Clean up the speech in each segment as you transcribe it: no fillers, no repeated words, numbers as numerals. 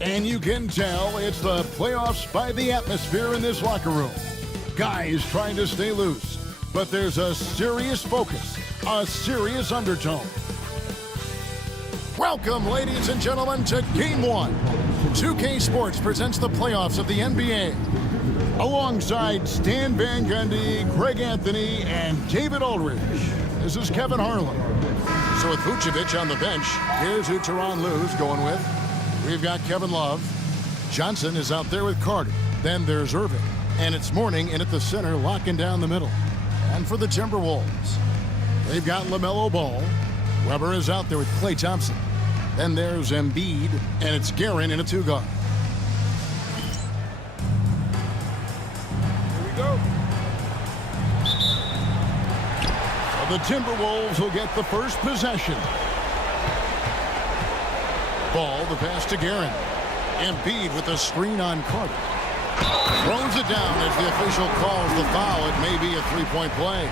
And you can tell it's the playoffs by the atmosphere in this locker room. Guys trying to stay loose, but there's a serious focus, a serious undertone. Welcome, ladies and gentlemen, to Game 1. 2K Sports presents the playoffs of the NBA. Alongside Stan Van Gundy, Greg Anthony, and David Aldridge, this is Kevin Harlan. So with Vucevic on the bench, here's who Tyronn Lue's going with. We've got Kevin Love. Johnson is out there with Carter. Then there's Irving. And it's Mourning in at the center, locking down the middle. And for the Timberwolves, they've got LaMelo Ball. Weber is out there with Klay Thompson. Then there's Embiid, and it's Guerin in a two-guard. Here we go. So the Timberwolves will get the first possession. Ball, the pass to Guerin. Embiid with a screen on Carter. Throws it down as the official calls the foul. It may be a three-point play.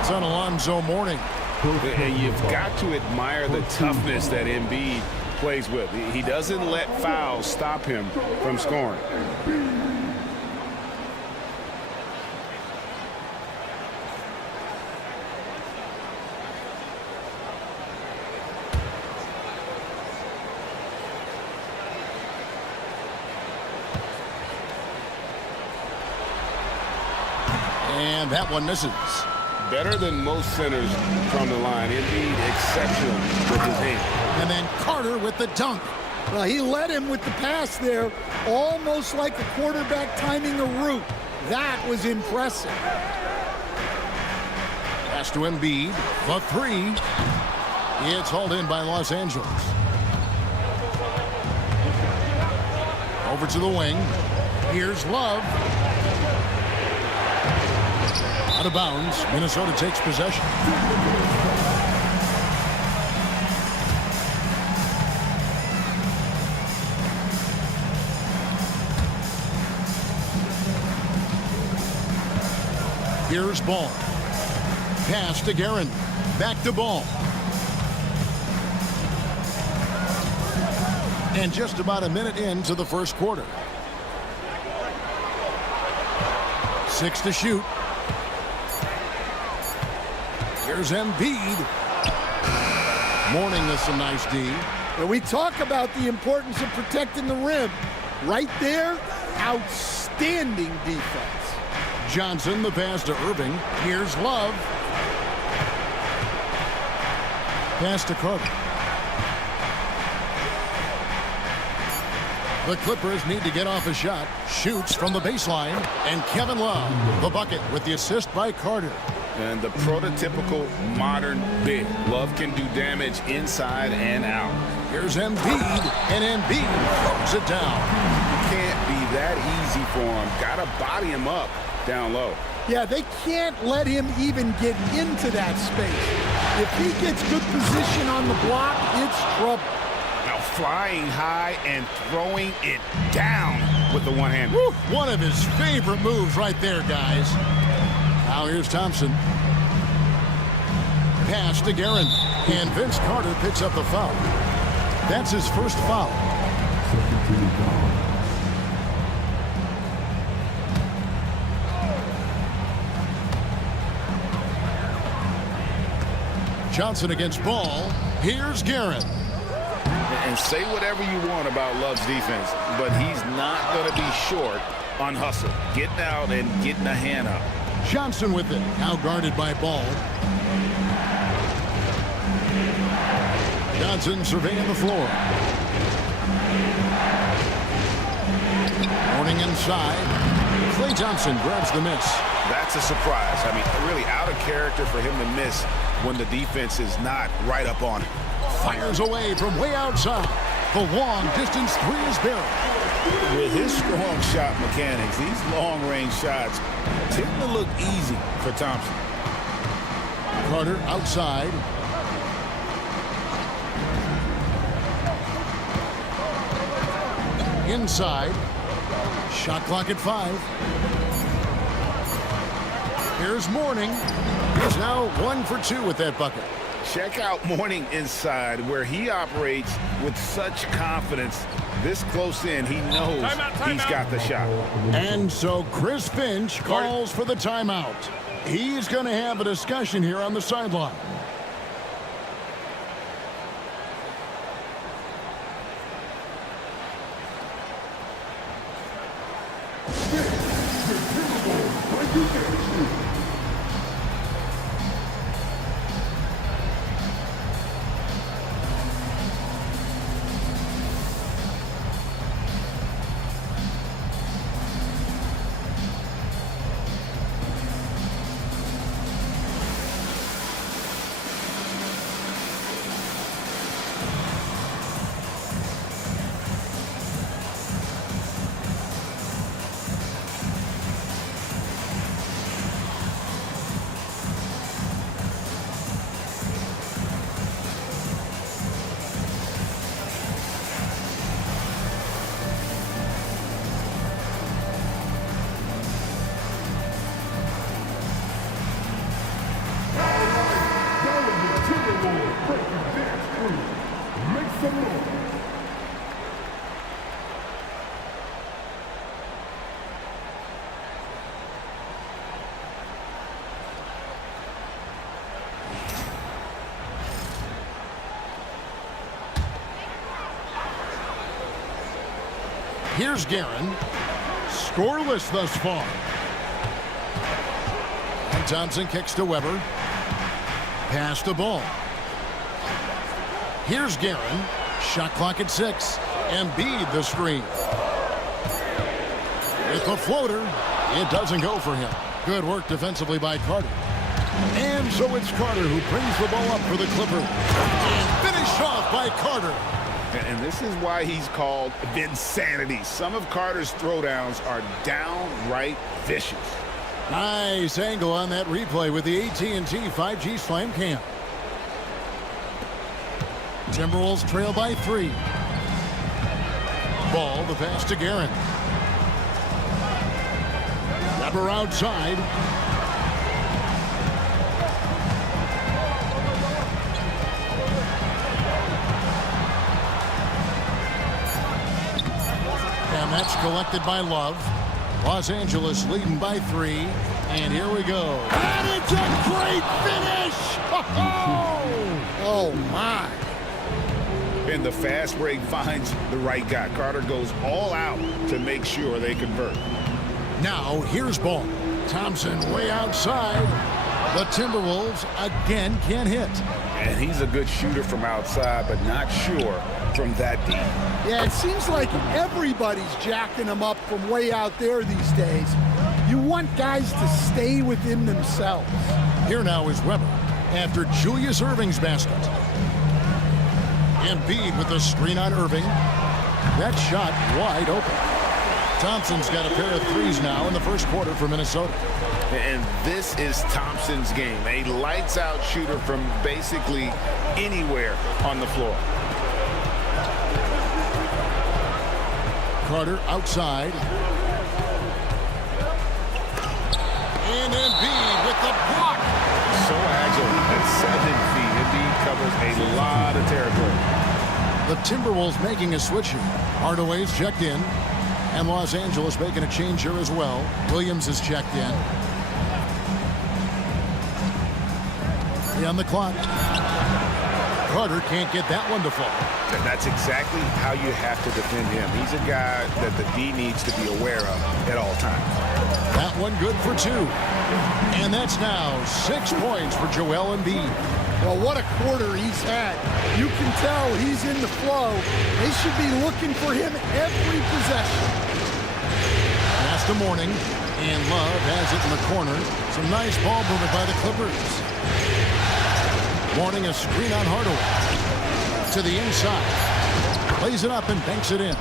It's on Alonzo Mourning. And you've got to admire the toughness that Embiid plays with. He doesn't let fouls stop him from scoring. And that one misses. Better than most centers from the line. Indeed, exceptional with his hand. And then Carter with the dunk. Well, he led him with the pass there, almost like a quarterback timing a route. That was impressive. Pass to Embiid. The three. It's hauled in by Los Angeles. Over to the wing. Here's Love. Out of bounds. Minnesota takes possession. Here's Ball. Pass to Guerin. Back to Ball. And just about a minute into the first quarter. 6 to shoot. Here's Embiid. Mourning with some nice D. Well, we talk about the importance of protecting the rim. Right there, outstanding defense. Johnson, the pass to Irving. Here's Love. Pass to Carter. The Clippers need to get off a shot. Shoots from the baseline. And Kevin Love, the bucket with the assist by Carter. And the prototypical modern big. Love can do damage inside and out. Here's Embiid, and Embiid throws it down. Can't be that easy for him. Got to body him up down low. Yeah, they can't let him even get into that space. If he gets good position on the block, it's trouble. Now flying high and throwing it down with the one-hander. One of his favorite moves right there, guys. Now here's Thompson. Pass to Guerin. And Vince Carter picks up the foul. That's his first foul. Johnson against Ball. Here's Guerin. And say whatever you want about Love's defense, but he's not going to be short on hustle. Getting out and getting a hand up. Johnson with it. Now guarded by Ball. Johnson surveying the floor. Mourning inside. Klay Thompson grabs the miss. That's a surprise. I mean, really out of character for him to miss when the defense is not right up on it. Fires away from way outside. The long distance three is buried. With his strong shot mechanics, these long-range shots tend to look easy for Thompson. Carter outside. Inside. Shot clock at 5. Here's Mourning. He's now 1 for 2 with that bucket. Check out Mourning inside, where he operates with such confidence. This close in, he knows he's got the shot. And so Chris Finch calls for the timeout. He's going to have a discussion here on the sideline. Here's Guerin. Scoreless thus far. And Thompson kicks to Weber. Pass the ball. Here's Guerin. Shot clock at 6. Embiid the screen. With the floater, it doesn't go for him. Good work defensively by Carter. And so it's Carter who brings the ball up for the Clippers. And finished off by Carter. And this is why he's called Vinsanity. Some of Carter's throwdowns are downright vicious. Nice angle on that replay with the AT&T 5G Slam Cam. Timberwolves trail by 3. Ball, the pass to Guerin. Weber outside. And that's collected by Love. Los Angeles leading by 3. And here we go. And it's a great finish! Oh, my. And the fast break finds the right guy. Carter goes all out to make sure they convert. Now, here's ball. Thompson way outside. The Timberwolves again can't hit. And he's a good shooter from outside, but not sure from that deep. Yeah, it seems like everybody's jacking them up from way out there these days. You want guys to stay within themselves. Here now is Weber after Julius Erving's basket. Embiid with the screen on Irving. That shot wide open. Thompson's got a pair of threes now in the first quarter for Minnesota. And this is Thompson's game. A lights-out shooter from basically anywhere on the floor. Carter outside. And Embiid with the block. So agile at 7 feet. Embiid covers a lot of territory. The Timberwolves making a switch here. Hardaway's checked in. And Los Angeles making a change here as well. Williams is checked in. On the clock. Carter can't get that one to fall. That's exactly how you have to defend him. He's a guy that the D needs to be aware of at all times. That one good for 2. And that's now 6 points for Joel Embiid. Well, what a quarter he's had. You can tell he's in the flow. They should be looking for him every possession. Pass to Mourning. And Love has it in the corner. Some nice ball movement by the Clippers. Mourning a screen on Hardaway. To the inside. Plays it up and banks it in.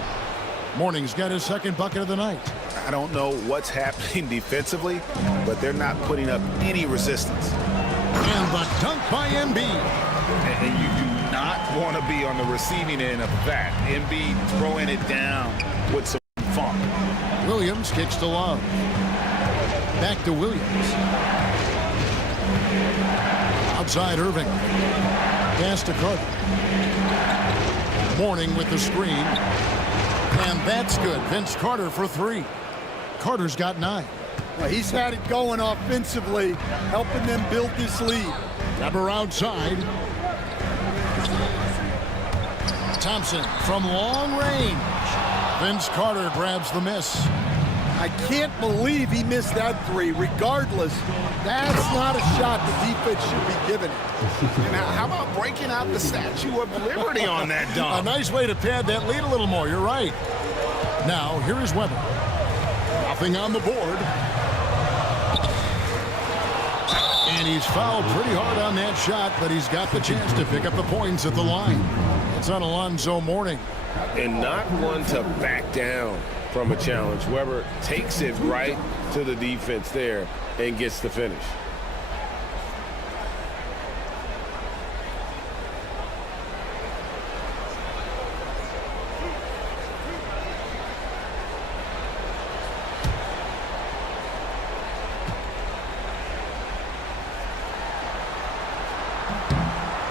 Mourning's got his second bucket of the night. I don't know what's happening defensively, but they're not putting up any resistance. And the dunk by Embiid. And you do not want to be on the receiving end of that. Embiid throwing it down with some funk. Williams kicks to Love. Back to Williams. Outside Irving. Pass to Carter. Mourning with the screen. And that's good. Vince Carter for 3. Carter's got 9. Well, he's had it going offensively, helping them build this lead. Weber outside. Thompson from long range. Vince Carter grabs the miss. I can't believe he missed that 3. Regardless, that's not a shot the defense should be giving it. And how about breaking out the Statue of Liberty on that dunk? A nice way to pad that lead a little more. You're right. Now, here is Weber. Nothing on the board. And he's fouled pretty hard on that shot, but he's got the chance to pick up the points at the line. It's on Alonzo Mourning. And not one to back down from a challenge. Weber takes it right to the defense there and gets the finish.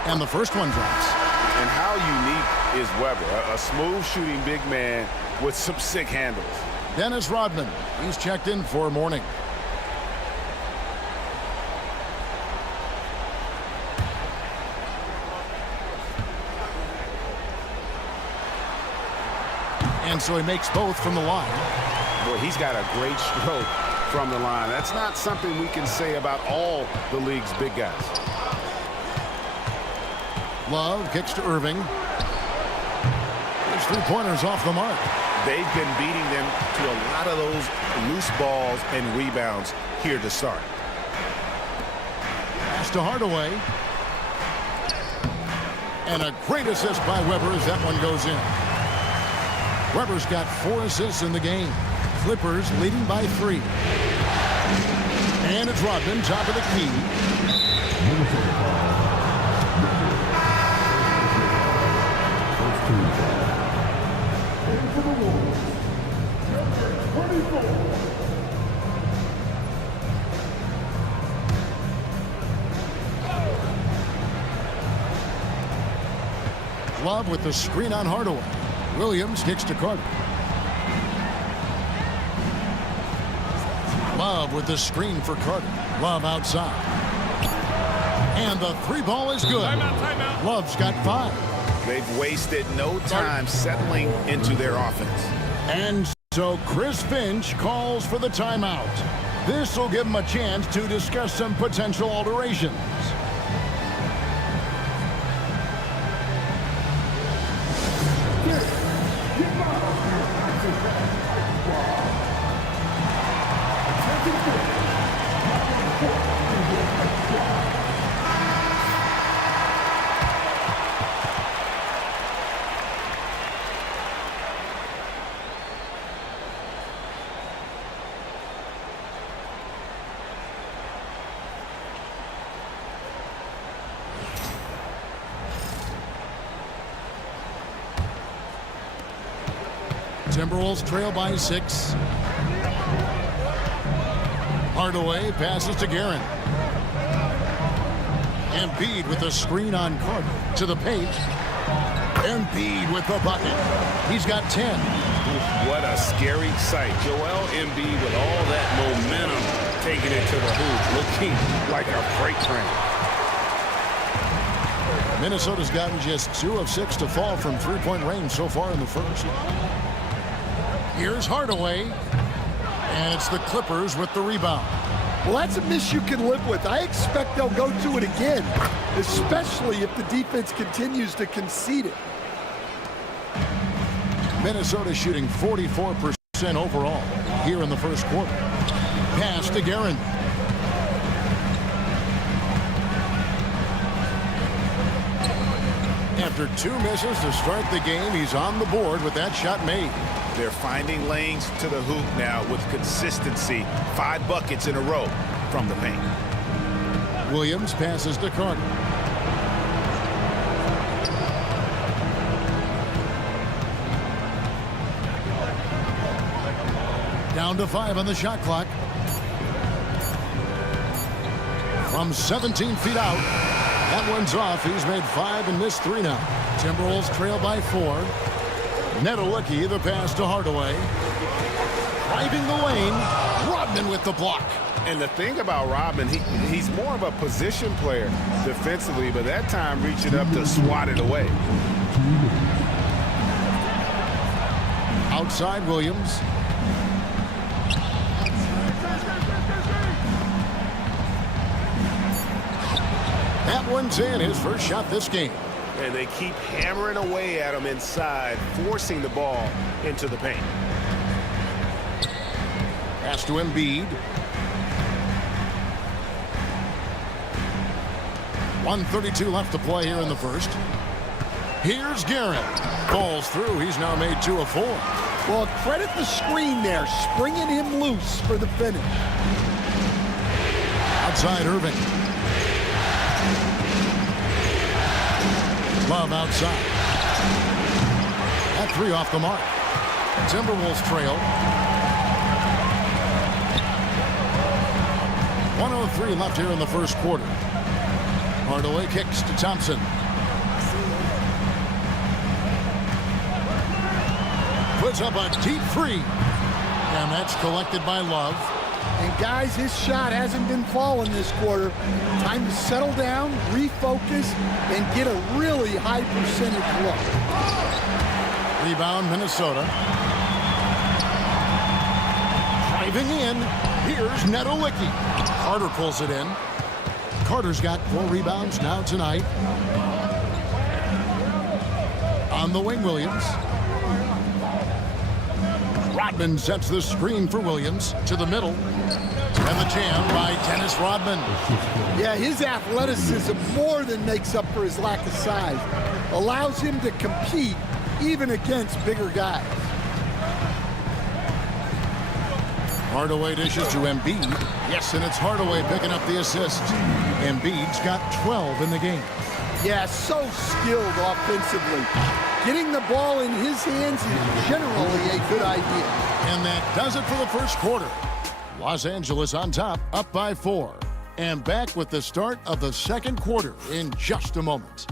And the first one drops. And how unique is Weber? A smooth shooting big man with some sick handles. Dennis Rodman. He's checked in for Mourning. And so he makes both from the line. Boy, he's got a great stroke from the line. That's not something we can say about all the league's big guys. Love kicks to Irving. His 3-pointers off the mark. They've been beating them to a lot of those loose balls and rebounds here to start. Pass to Hardaway. And a great assist by Weber as that one goes in. Weber's got 4 assists in the game. Clippers leading by 3. And it's Rodman, top of the key. Love with the screen on Hardaway. Williams kicks to Carter. Love with the screen for Carter. Love outside. And the 3-ball is good. Timeout. Love's got 5. They've wasted no time settling into their offense. And so Chris Finch calls for the timeout. This will give him a chance to discuss some potential alterations. Timberwolves trail by 6. Hardaway passes to Guerin. Embiid with the screen on Carter. To the paint. Embiid with the bucket. He's got 10. What a scary sight. Joel Embiid with all that momentum taking it to the hoop, looking like a freight train. Minnesota's gotten just 2 of 6 to fall from 3-point range so far in the first. Here's Hardaway. And it's the Clippers with the rebound. Well, that's a miss you can live with. I expect they'll go to it again, especially if the defense continues to concede it. Minnesota shooting 44% overall here in the first quarter. Pass to Guerin. After 2 misses to start the game, he's on the board with that shot made. They're finding lanes to the hoop now with consistency. 5 buckets in a row from the paint. Williams passes to Carter. Down to 5 on the shot clock. From 17 feet out. That one's off. He's made 5 and missed 3 now. Timberwolves trail by 4. Nedelicki, the pass to Hardaway. Driving the lane. Rodman with the block. And the thing about Rodman, he's more of a position player defensively, but that time reaching up to swat it away. Outside Williams. That one's in. His first shot this game. And they keep hammering away at him inside, forcing the ball into the paint. Pass to Embiid. 1:32 left to play here in the first. Here's Garrett. Falls through. He's now made 2 of 4. Well, credit the screen there, springing him loose for the finish. Outside Irving. Love outside. That 3 off the mark. Timberwolves trail. 1:03 left here in the first quarter. Hardaway kicks to Thompson. Puts up a deep 3. And that's collected by Love. And guys, his shot hasn't been falling this quarter. Time to settle down, refocus, and get a really high percentage look. Rebound, Minnesota. Driving in. Here's Nedelicki. Carter pulls it in. Carter's got 4 rebounds now tonight. On the wing, Williams. Rodman sets the screen for Williams to the middle. And the jam by Dennis Rodman. Yeah, his athleticism more than makes up for his lack of size. Allows him to compete even against bigger guys. Hardaway dishes to Embiid. Yes, and it's Hardaway picking up the assist. Embiid's got 12 in the game. Yeah, so skilled offensively. Getting the ball in his hands is generally a good idea. And that does it for the first quarter. Los Angeles on top, up by 4. And back with the start of the second quarter in just a moment.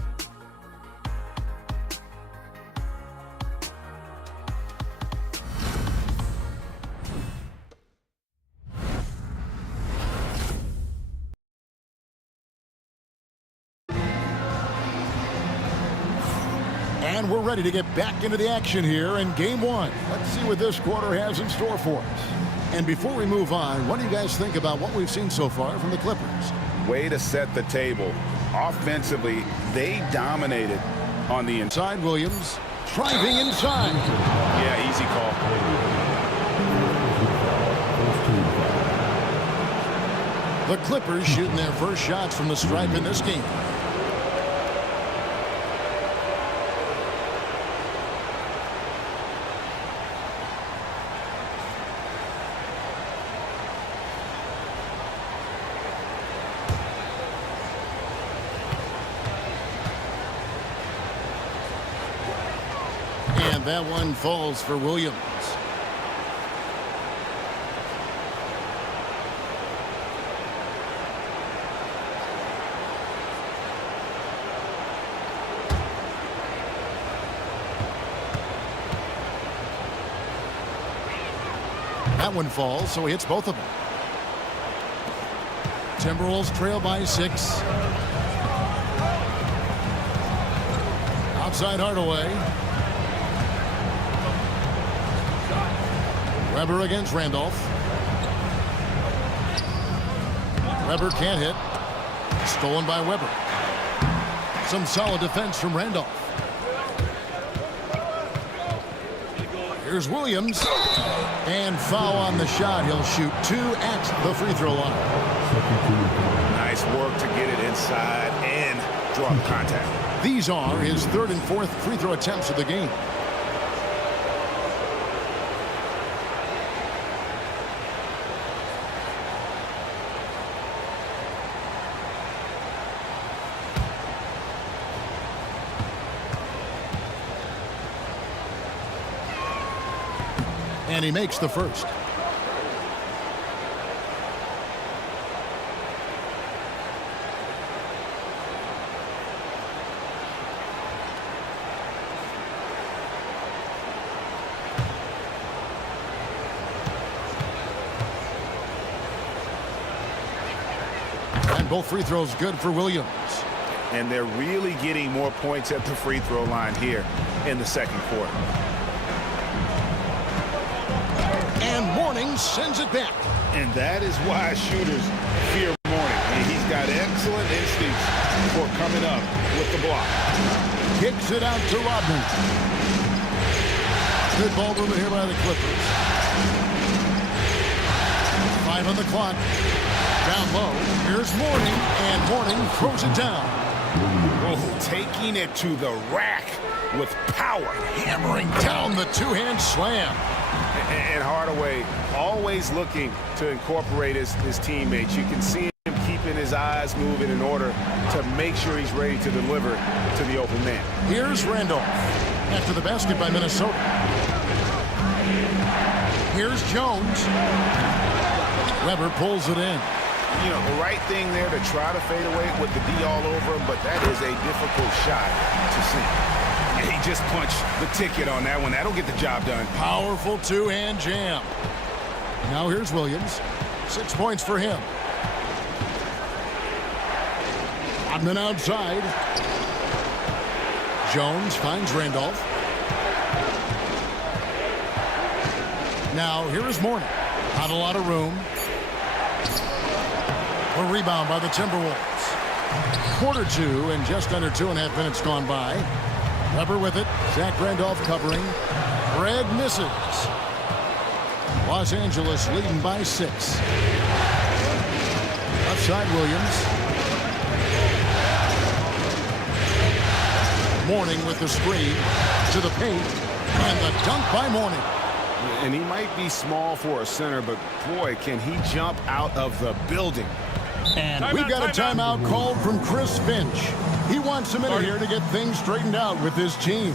And we're ready to get back into the action here in Game 1. Let's see what this quarter has in store for us. And before we move on, what do you guys think about what we've seen so far from the Clippers? Way to set the table. Offensively, they dominated on the inside. Williams driving inside. Yeah, easy call. The Clippers shooting their first shots from the stripe in this game. And that one falls for Williams. That one falls, so he hits both of them. Timberwolves trail by 6. Outside Hardaway. Weber against Randolph. Weber can't hit. Stolen by Weber. Some solid defense from Randolph. Here's Williams. And foul on the shot. He'll shoot 2 at the free throw line. Nice work to get it inside and draw the contact. These are his 3rd and 4th free throw attempts of the game. And he makes the first. line. Both free throws good for Williams. And they're really getting more points at the free throw line here in the second quarter. And Mourning sends it back. And that is why shooters fear Mourning. And he's got excellent instincts for coming up with the block. Kicks it out to Rodman. Good ball movement here by the Clippers. 5 on the clock. Down low. Here's Mourning, and Mourning throws it down. Oh, taking it to the rack with power. Hammering down the two-hand slam. And Hardaway always looking to incorporate his teammates. You can see him keeping his eyes moving in order to make sure he's ready to deliver to the open man. Here's Randolph. After the basket by Minnesota. Here's Jones. Weber pulls it in. You know, the right thing there to try to fade away with the D all over him, but that is a difficult shot to see. And he just punched the ticket on that one. That'll get the job done. Powerful two-hand jam. Now here's Williams. 6 points for him. Rodman outside. Jones finds Randolph. Now here is Mourning. Not a lot of room. A rebound by the Timberwolves. Quarter 2 and just under 2.5 minutes gone by. Weber with it. Zach Randolph covering. Fred misses. Los Angeles leading by 6. Outside Williams. Mourning with the screen to the paint. And the dunk by Mourning. And he might be small for a center, but boy, can he jump out of the building. And we've got a timeout called from Chris Finch. He wants a minute here to get things straightened out with his team.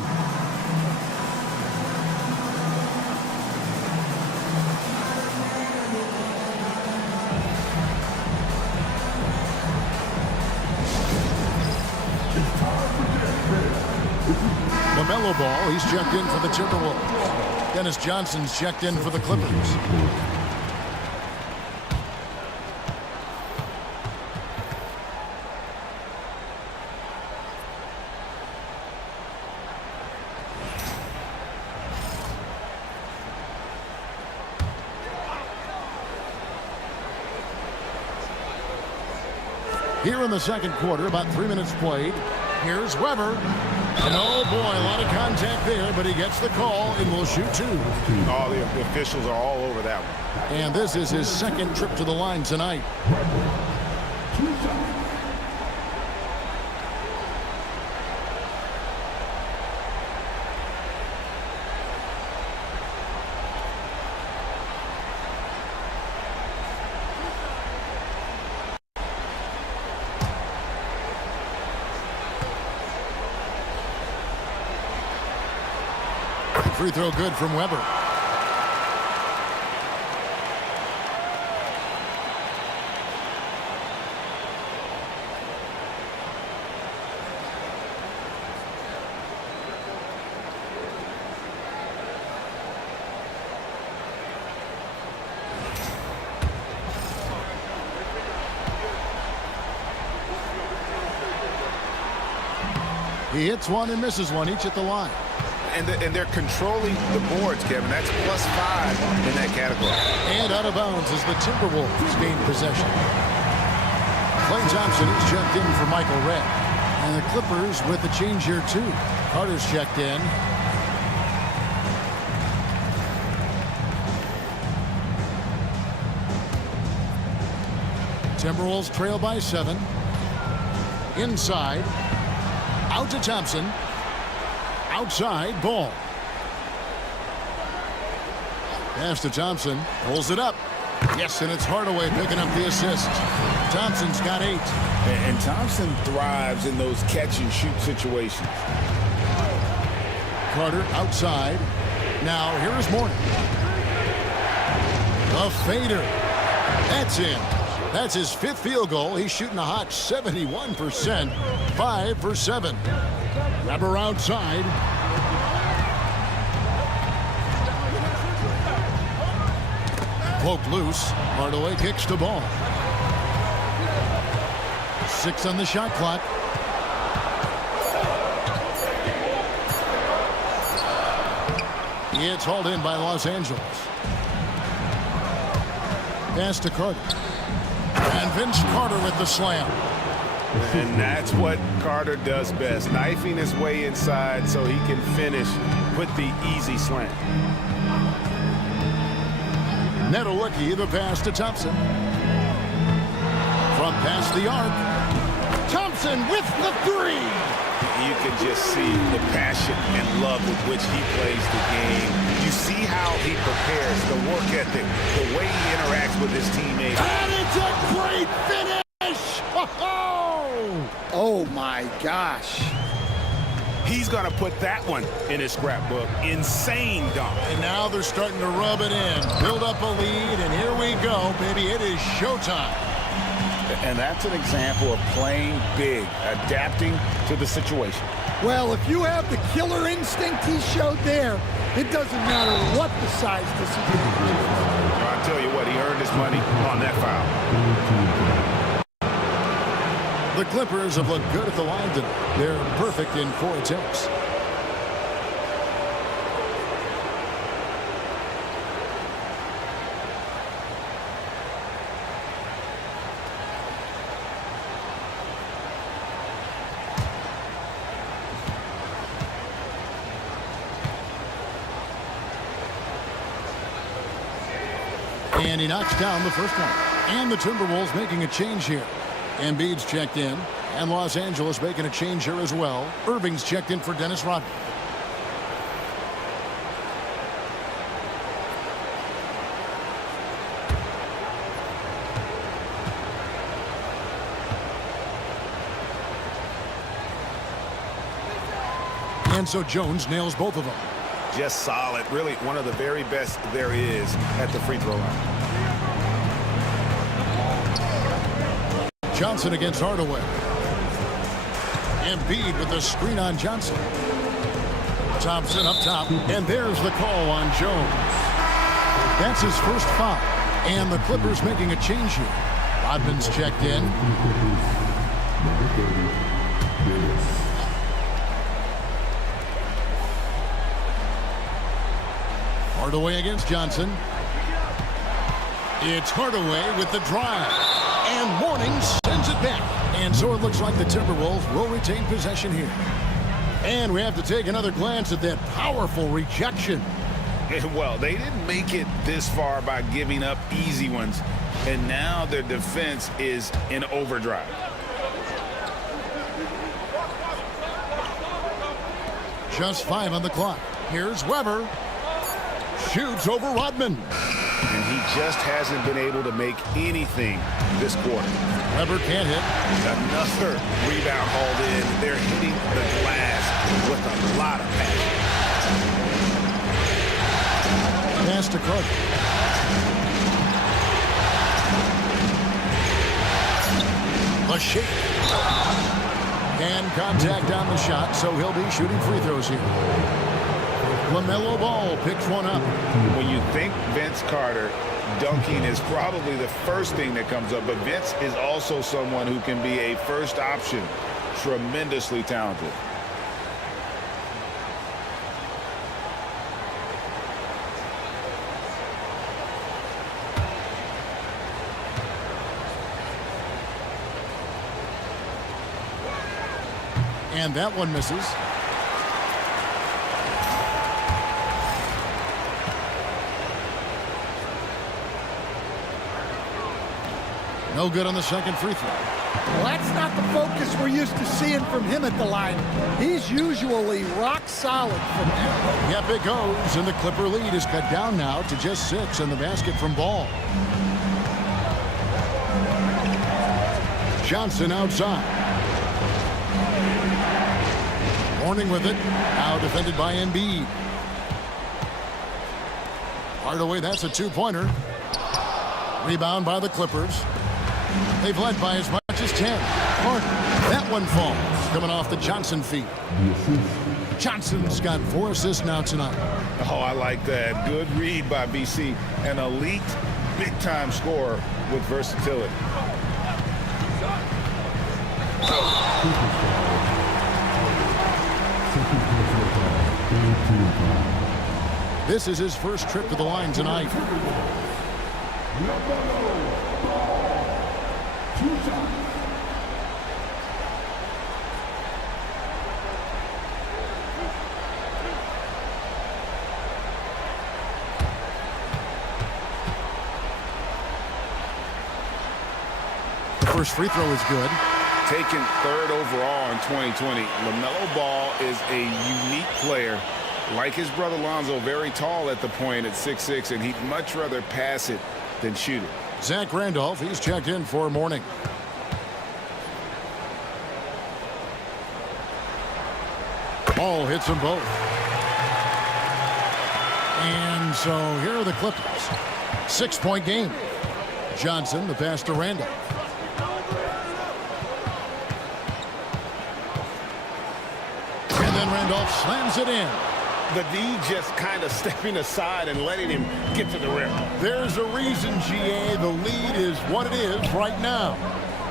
LaMelo Ball, he's checked in for the Timberwolves. Dennis Johnson's checked in for the Clippers. Here in the second quarter, about 3 minutes played. Here's Weber. And oh boy, a lot of contact there, but he gets the call and will shoot 2. Oh, the officials are all over that one. And this is his second trip to the line tonight. Free throw good from Weber. He hits one and misses one, each at the line. And they're controlling the boards, Kevin. That's +5 in that category. And out of bounds as the Timberwolves gain possession. Klay Thompson is checked in for Michael Redd. And the Clippers with the change here, too. Carter's checked in. Timberwolves trail by 7. Inside. Out to Thompson. Outside, Ball. Pass to Thompson. Pulls it up. Yes, and it's Hardaway picking up the assist. Thompson's got 8. And Thompson thrives in those catch-and-shoot situations. Carter outside. Now, here is Mourning. A fader. That's in. That's his 5th field goal. He's shooting a hot 71%. 5 for 7. Weber outside. Poked loose. Hardaway kicks the ball. 6 on the shot clock. It's hauled in by Los Angeles. Pass to Carter. And Vince Carter with the slam. And that's what Carter does best, knifing his way inside so he can finish with the easy slam. Nedelicki, the pass to Thompson. From past the arc. Thompson with the 3. You can just see the passion and love with which he plays the game. You see how he prepares, the work ethic, the way he interacts with his teammates. And it's a great finish! Oh my gosh. He's going to put that one in his scrapbook. Insane dunk. And now they're starting to rub it in. Build up a lead, and here we go, baby. It is showtime. And that's an example of playing big, adapting to the situation. Well, if you have the killer instinct he showed there, it doesn't matter what the size disadvantage is. I'll tell you what, he earned his money on that foul. The Clippers have looked good at the line today. They're perfect in 4 attempts. And he knocks down the first one. And the Timberwolves making a change here. Embiid's checked in. And Los Angeles making a change here as well. Irving's checked in for Dennis Rodman. And so Jones nails both of them. Just solid. Really one of the very best there is at the free throw line. Johnson against Hardaway. Embiid with the screen on Johnson. Thompson up top. And there's the call on Jones. That's his first foul. And the Clippers making a change here. Rodman's checked in. Hardaway against Johnson. It's Hardaway with the drive. And Mourning sends it back. And so it looks like the Timberwolves will retain possession here. And we have to take another glance at that powerful rejection. Well, they didn't make it this far by giving up easy ones. And now their defense is in overdrive. Just 5 on the clock. Here's Weber. Shoots over Rodman. And he just hasn't been able to make anything this quarter. Weber can't hit. Another rebound hauled in. They're hitting the glass with a lot of passion. Pass to Carter. A shake. And contact on the shot, so he'll be shooting free throws here. LaMelo Ball picks one up. When you think Vince Carter, dunking is probably the first thing that comes up, but Vince is also someone who can be a first option. Tremendously talented. And that one misses. No good on the second free throw. Well, that's not the focus we're used to seeing from him at the line. He's usually rock solid from there. Yep, it goes, and the Clipper lead is cut down now to just 6 in the basket from Ball. Johnson outside. Mourning with it. Now defended by Embiid. Hardaway, that's a 2-pointer. Rebound by the Clippers. They've led by as much as 10. That one falls. Coming off the Johnson feet. Johnson's got 4 assists now tonight. Oh, I like that. Good read by BC. An elite, big-time scorer with versatility. This is his first trip to the line tonight. The first free throw is good. Taken third overall in 2020, LaMelo Ball is a unique player. Like his brother Lonzo, very tall at the point at 6'6", and he'd much rather pass it than shoot it. Zach Randolph, he's checked in for morning. Ball hits them both. And so here are the Clippers. 6-point game. Johnson, the pass to Randolph. And then Randolph slams it in. The D just kind of stepping aside and letting him get to the rim. There's a reason, GA, the lead is what it is right now.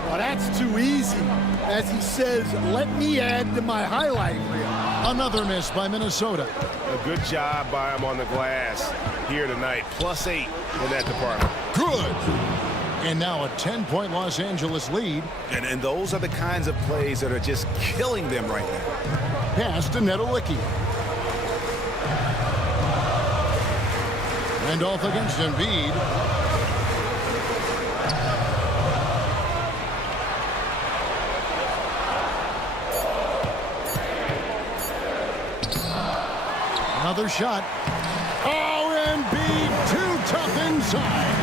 Well, that's too easy. As he says, let me add to my highlight reel. Another miss by Minnesota. A good job by him on the glass here tonight. +8 in that department. Good. And now a 10-point Los Angeles lead. And those are the kinds of plays that are just killing them right now. Pass to Nedelicki. Randolph against Embiid. Another shot. Oh, Embiid too tough inside.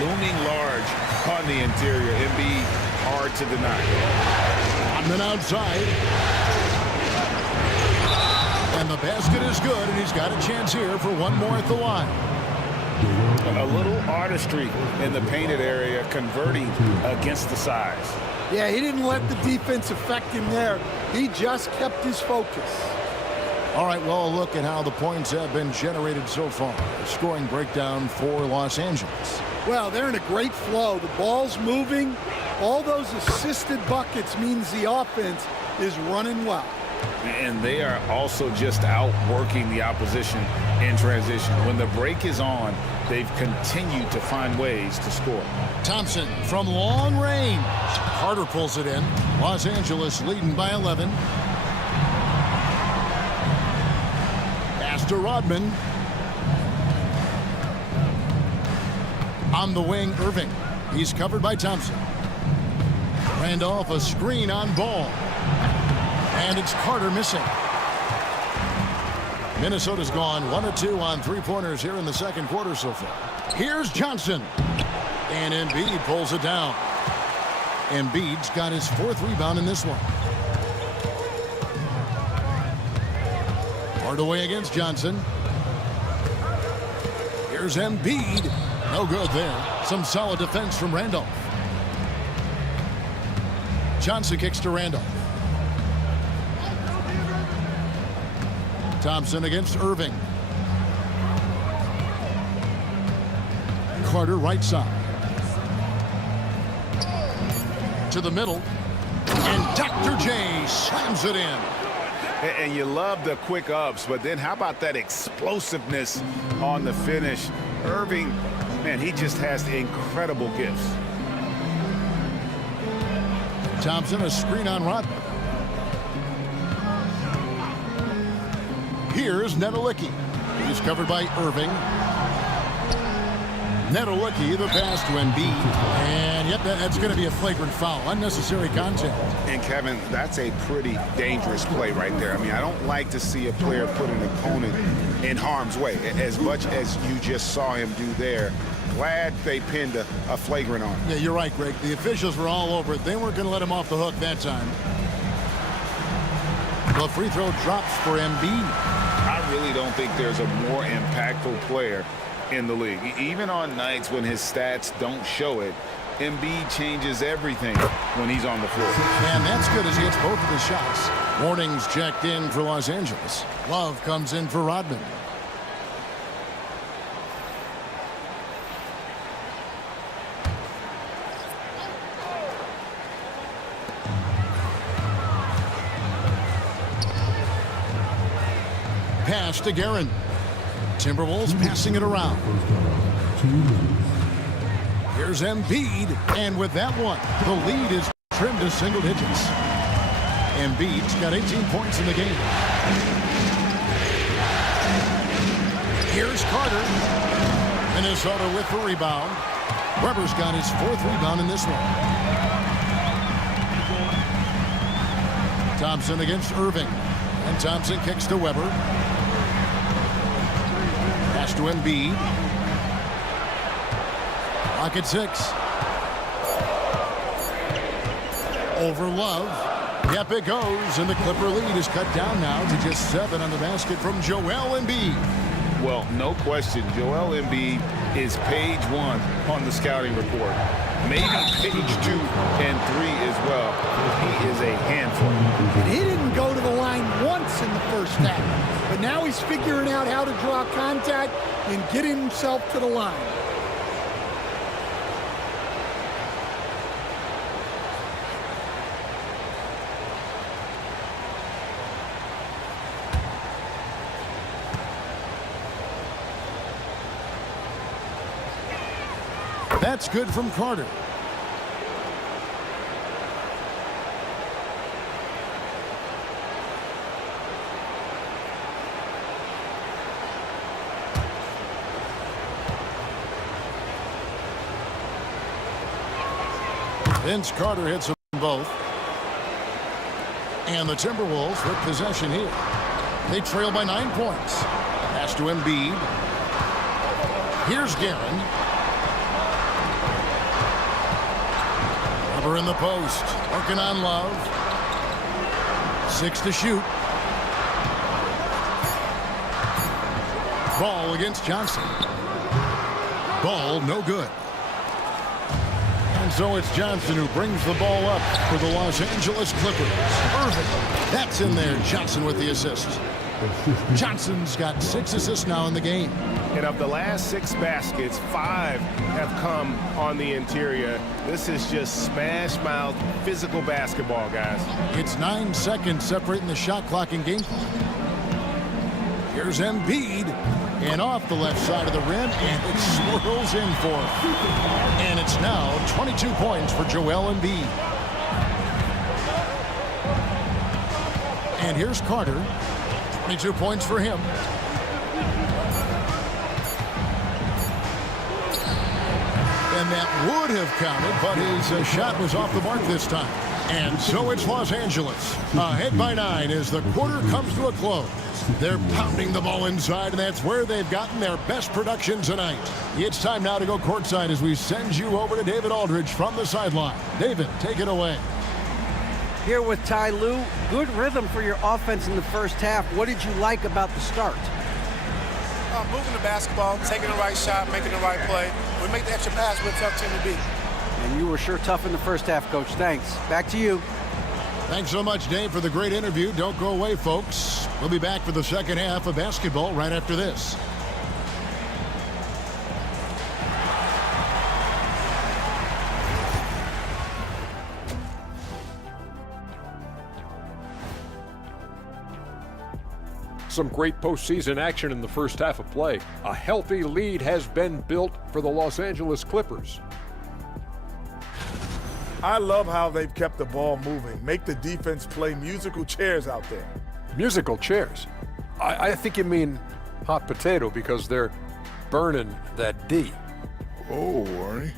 Looming large on the interior. Embiid hard to deny. Rodman outside. And the basket is good, and he's got a chance here for one more at the line. A little artistry in the painted area, converting against the size. Yeah, he didn't let the defense affect him there. He just kept his focus. All right, well, a look at how the points have been generated so far. A scoring breakdown for Los Angeles. Well, they're in a great flow. The ball's moving. All those assisted buckets means the offense is running well. And they are also just outworking the opposition in transition. When the break is on, they've continued to find ways to score. Thompson from long range. Carter pulls it in. Los Angeles leading by 11. Pass to Rodman. On the wing, Irving. He's covered by Thompson. Randolph, a screen on Ball. And it's Carter missing. Minnesota's gone 1 of 2 on three-pointers here in the second quarter so far. Here's Johnson. And Embiid pulls it down. Embiid's got his 4th rebound in this one. Hardaway against Johnson. Here's Embiid. No good there. Some solid defense from Randolph. Johnson kicks to Randolph. Thompson against Irving. Carter right side. To the middle. And Dr. J slams it in. And you love the quick ups, but then how about that explosiveness on the finish? Irving, man, he just has incredible gifts. Thompson, a screen on Rodman. Here's Nedelicki. He's covered by Irving. Nedelicki, the pass to Embiid. And yep, that's going to be a flagrant foul. Unnecessary contact. And Kevin, that's a pretty dangerous play right there. I mean, I don't like to see a player put an opponent in harm's way, as much as you just saw him do there. Glad they pinned a flagrant on him. Yeah, you're right, Greg. The officials were all over it. They weren't going to let him off the hook that time. The free throw drops for Embiid. I really don't think there's a more impactful player in the league. Even on nights when his stats don't show it, Embiid changes everything when he's on the floor. And that's good as he hits both of his shots. Warnings checked in for Los Angeles. Love comes in for Rodman. Pass to Guerin. Timberwolves passing it around. Here's Embiid, and with that one, the lead is trimmed to single digits. Embiid's got 18 points in the game. Here's Carter. Minnesota with the rebound. Weber's got his 4th rebound in this one. Thompson against Irving. And Thompson kicks to Weber. Pass to Embiid. Clock at 6. Over Love. Yep, it goes, and the Clipper lead is cut down now to just 7 on the basket from Joel Embiid. Well, no question, Joel Embiid is page 1 on the scouting report. Maybe page 2 and 3 as well. He is a handful. And he didn't go to the line once in the first half, but now he's figuring out how to draw contact and get himself to the line. That's good from Carter. Vince Carter hits them both. And the Timberwolves with possession here. They trail by 9 points. Pass to Embiid. Here's Guerin. Weber in the post. Working on Love. 6 to shoot. Ball against Johnson. Ball no good. And so it's Johnson who brings the ball up for the Los Angeles Clippers. Perfect. That's in there. Johnson with the assist. Johnson's got 6 assists now in the game. And of the last 6 baskets, 5 have come on the interior. This is just smash-mouth physical basketball, guys. It's 9 seconds separating the shot clock and game clock. Here's Embiid. And off the left side of the rim, and it swirls in for him. And it's now 22 points for Joel Embiid. And here's Carter. 22 points for him. And that would have counted, but his shot was off the mark this time. And so it's Los Angeles. Ahead by 9 as the quarter comes to a close. They're pounding the ball inside, and that's where they've gotten their best production tonight. It's time now to go courtside as we send you over to David Aldridge from the sideline. David, take it away. Here with Ty Lue. Good rhythm for your offense in the first half. What did you like about the start? Moving the basketball, taking the right shot, making the right play. We make the extra pass, we're a tough team to beat. And you were sure tough in the first half, Coach. Thanks. Back to you. Thanks so much, Dave, for the great interview. Don't go away, folks. We'll be back for the second half of basketball right after this. Some great postseason action in the first half of play. A healthy lead has been built for the Los Angeles Clippers. I love how they've kept the ball moving. Make the defense play musical chairs out there. Musical chairs. I think you mean hot potato because they're burning that D. Oh, Arnie.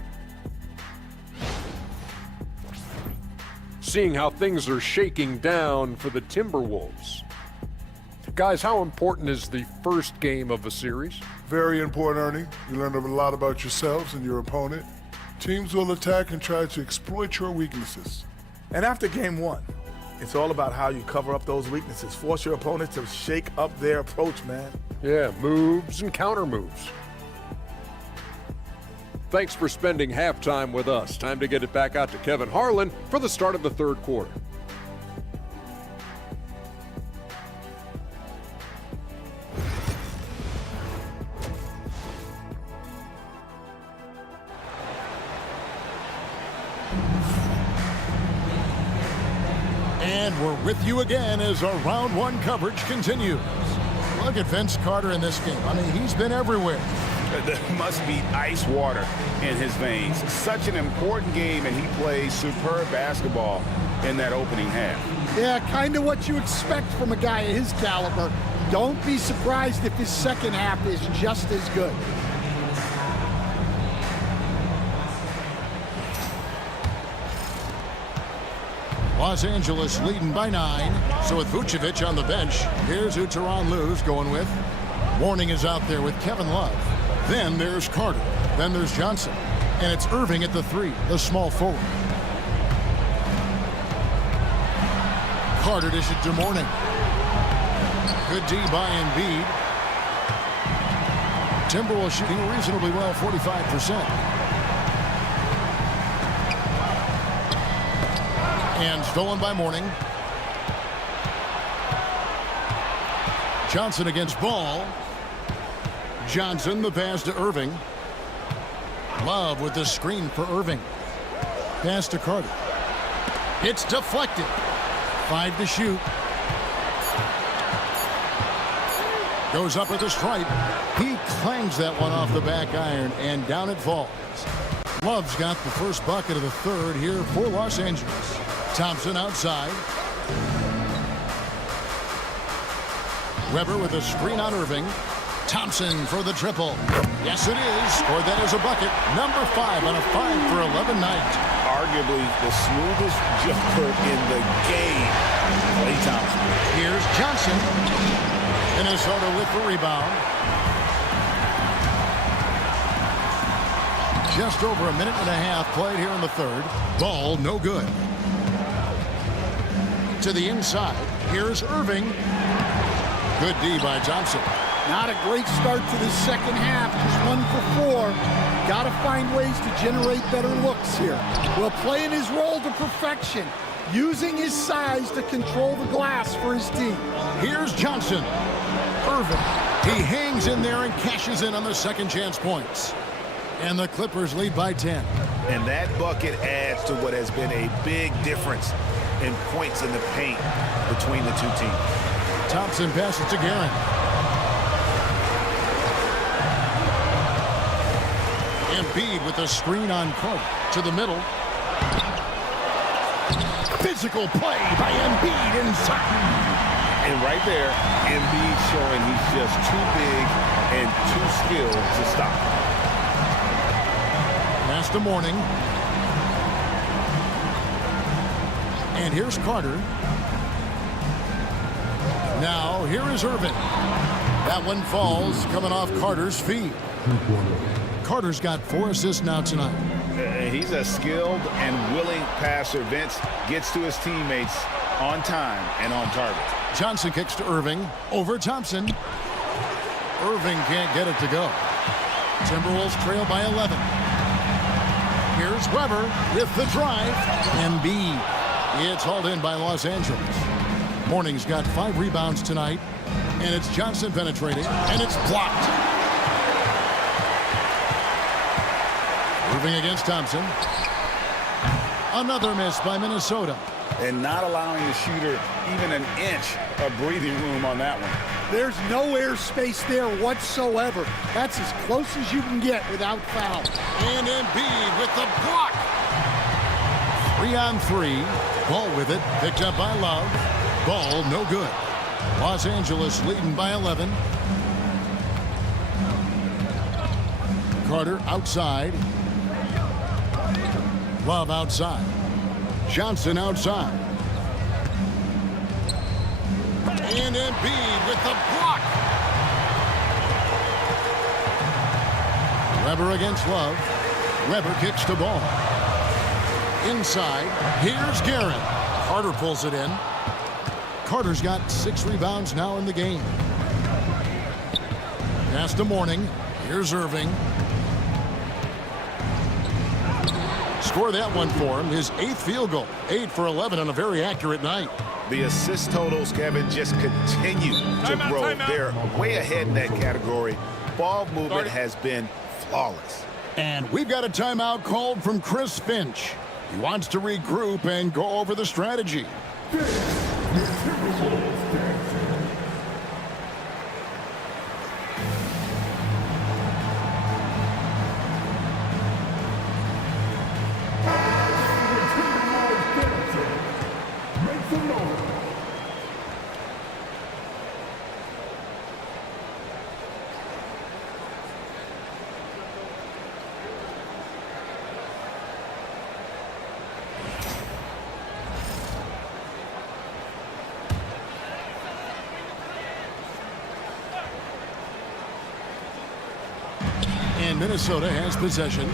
Seeing how things are shaking down for the Timberwolves. Guys, how important is the first game of a series? Very important, Ernie. You learn a lot about yourselves and your opponent. Teams will attack and try to exploit your weaknesses. And after game 1, it's all about how you cover up those weaknesses. Force your opponent to shake up their approach, man. Yeah, moves and counter moves. Thanks for spending halftime with us. Time to get it back out to Kevin Harlan for the start of the third quarter. And we're with you again as our round 1 coverage continues. Look at Vince Carter in this game. I mean, he's been everywhere. There must be ice water in his veins. Such an important game, and he plays superb basketball in that opening half. Yeah, kind of what you expect from a guy of his caliber. Don't be surprised if his second half is just as good. Los Angeles leading by 9. So with Vucevic on the bench, here's who Tyronn Lue's going with. Warning is out there with Kevin Love. Then there's Carter. Then there's Johnson. And it's Irving at the 3, the small forward. Carter dishes to Mourning. Good D by Embiid. Timberwolves shooting reasonably well, 45%. And stolen by Mourning. Johnson against Ball. Johnson, the pass to Irving. Love with the screen for Irving. Pass to Carter. It's deflected. 5 to shoot. Goes up with a stripe. He clangs that one off the back iron, and down it falls. Love's got the first bucket of the third here for Los Angeles. Thompson outside. Weber with a screen on Irving. Thompson for the triple. Yes, it is. Scored that as a bucket. Number 5 on a 5 for 11 night. Arguably the smoothest jumper in the game. Klay Thompson. Here's Johnson. Minnesota with the rebound. Just over a minute and a half played here in the third. Ball no good. To the inside. Here's Irving. Good D by Johnson. Not a great start to the second half. Just 1 for 4. Got to find ways to generate better looks here. Well, playing his role to perfection. Using his size to control the glass for his team. Here's Johnson. Irving. He hangs in there and cashes in on the second chance points. And the Clippers lead by 10. And that bucket adds to what has been a big difference in points in the paint between the two teams. Thompson passes to Guerin. Embiid with a screen on Carter to the middle. Physical play by Embiid inside. And right there, Embiid showing he's just too big and too skilled to stop. Pass to Mourning. And here's Carter. Now, here is Irving. That one falls, coming off Carter's feet. Carter's got 4 assists now tonight. He's a skilled and willing passer. Vince gets to his teammates on time and on target. Johnson kicks to Irving. Over Thompson. Irving can't get it to go. Timberwolves trail by 11. Here's Weber with the drive. Embiid. It's hauled in by Los Angeles. Mourning's got 5 rebounds tonight. And it's Johnson penetrating. And it's blocked. Irving against Thompson. Another miss by Minnesota. And not allowing the shooter even an inch of breathing room on that one. There's no air space there whatsoever. That's as close as you can get without foul. And Embiid with the block. 3 on 3. Ball with it. Picked up by Love. Ball no good. Los Angeles leading by 11. Carter outside. Love outside. Johnson outside. And Embiid with the block. Weber against Love. Weber kicks the ball. Inside. Here's Guerin. Carter pulls it in. Carter's got 6 rebounds now in the game. Pass to Mourning. Here's Irving. Score that one for him. His 8th field goal. 8 for 11 on a very accurate night. The assist totals, Kevin, just continue to grow. They're way ahead in that category. Ball movement has been flawless. And we've got a timeout called from Chris Finch. He wants to regroup and go over the strategy. And Minnesota has possession.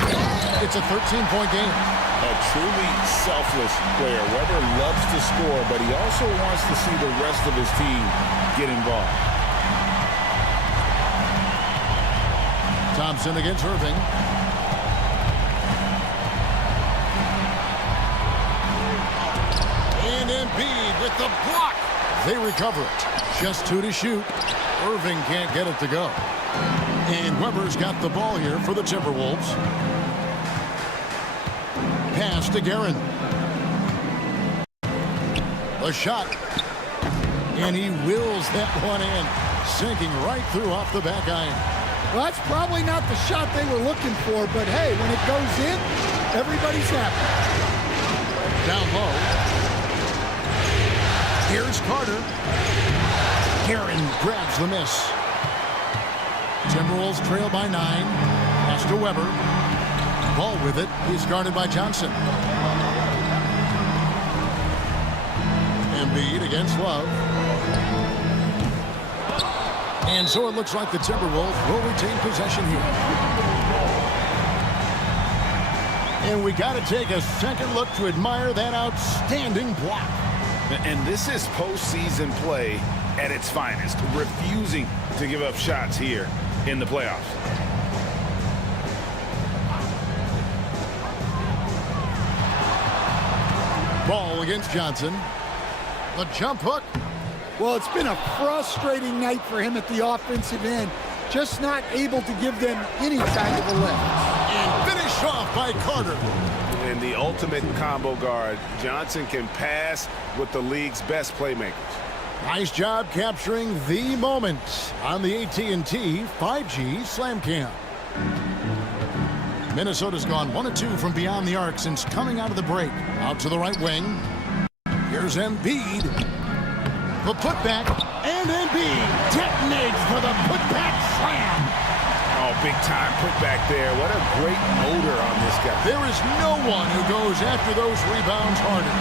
It's a 13-point game. A truly selfless player. Weber loves to score, but he also wants to see the rest of his team get involved. Thompson against Irving. And Embiid with the block. They recover it. Just 2 to shoot. Irving can't get it to go. And Weber's got the ball here for the Timberwolves. Pass to Guerin. A shot. And he wills that one in. Sinking right through off the back iron. Well, that's probably not the shot they were looking for, but hey, when it goes in, everybody's happy. Down low. Here's Carter. Guerin grabs the miss. Timberwolves trail by 9. Pass to Weber. Ball with it. He's guarded by Johnson. Embiid against Love. And so it looks like the Timberwolves will retain possession here. And we got to take a second look to admire that outstanding block. And this is postseason play at its finest, refusing to give up shots here in the playoffs. Ball against Johnson. The jump hook. Well, it's been a frustrating night for him at the offensive end. Just not able to give them any kind of a lift. And finished off by Carter. And the ultimate combo guard. Johnson can pass with the league's best playmakers. Nice job capturing the moment on the AT&T 5G Slam Cam. Minnesota's gone 1 of 2 from beyond the arc since coming out of the break. Out to the right wing. Here's Embiid. The putback, and Embiid detonates for the putback slam. Oh, big time putback there. What a great motor on this guy. There is no one who goes after those rebounds harder.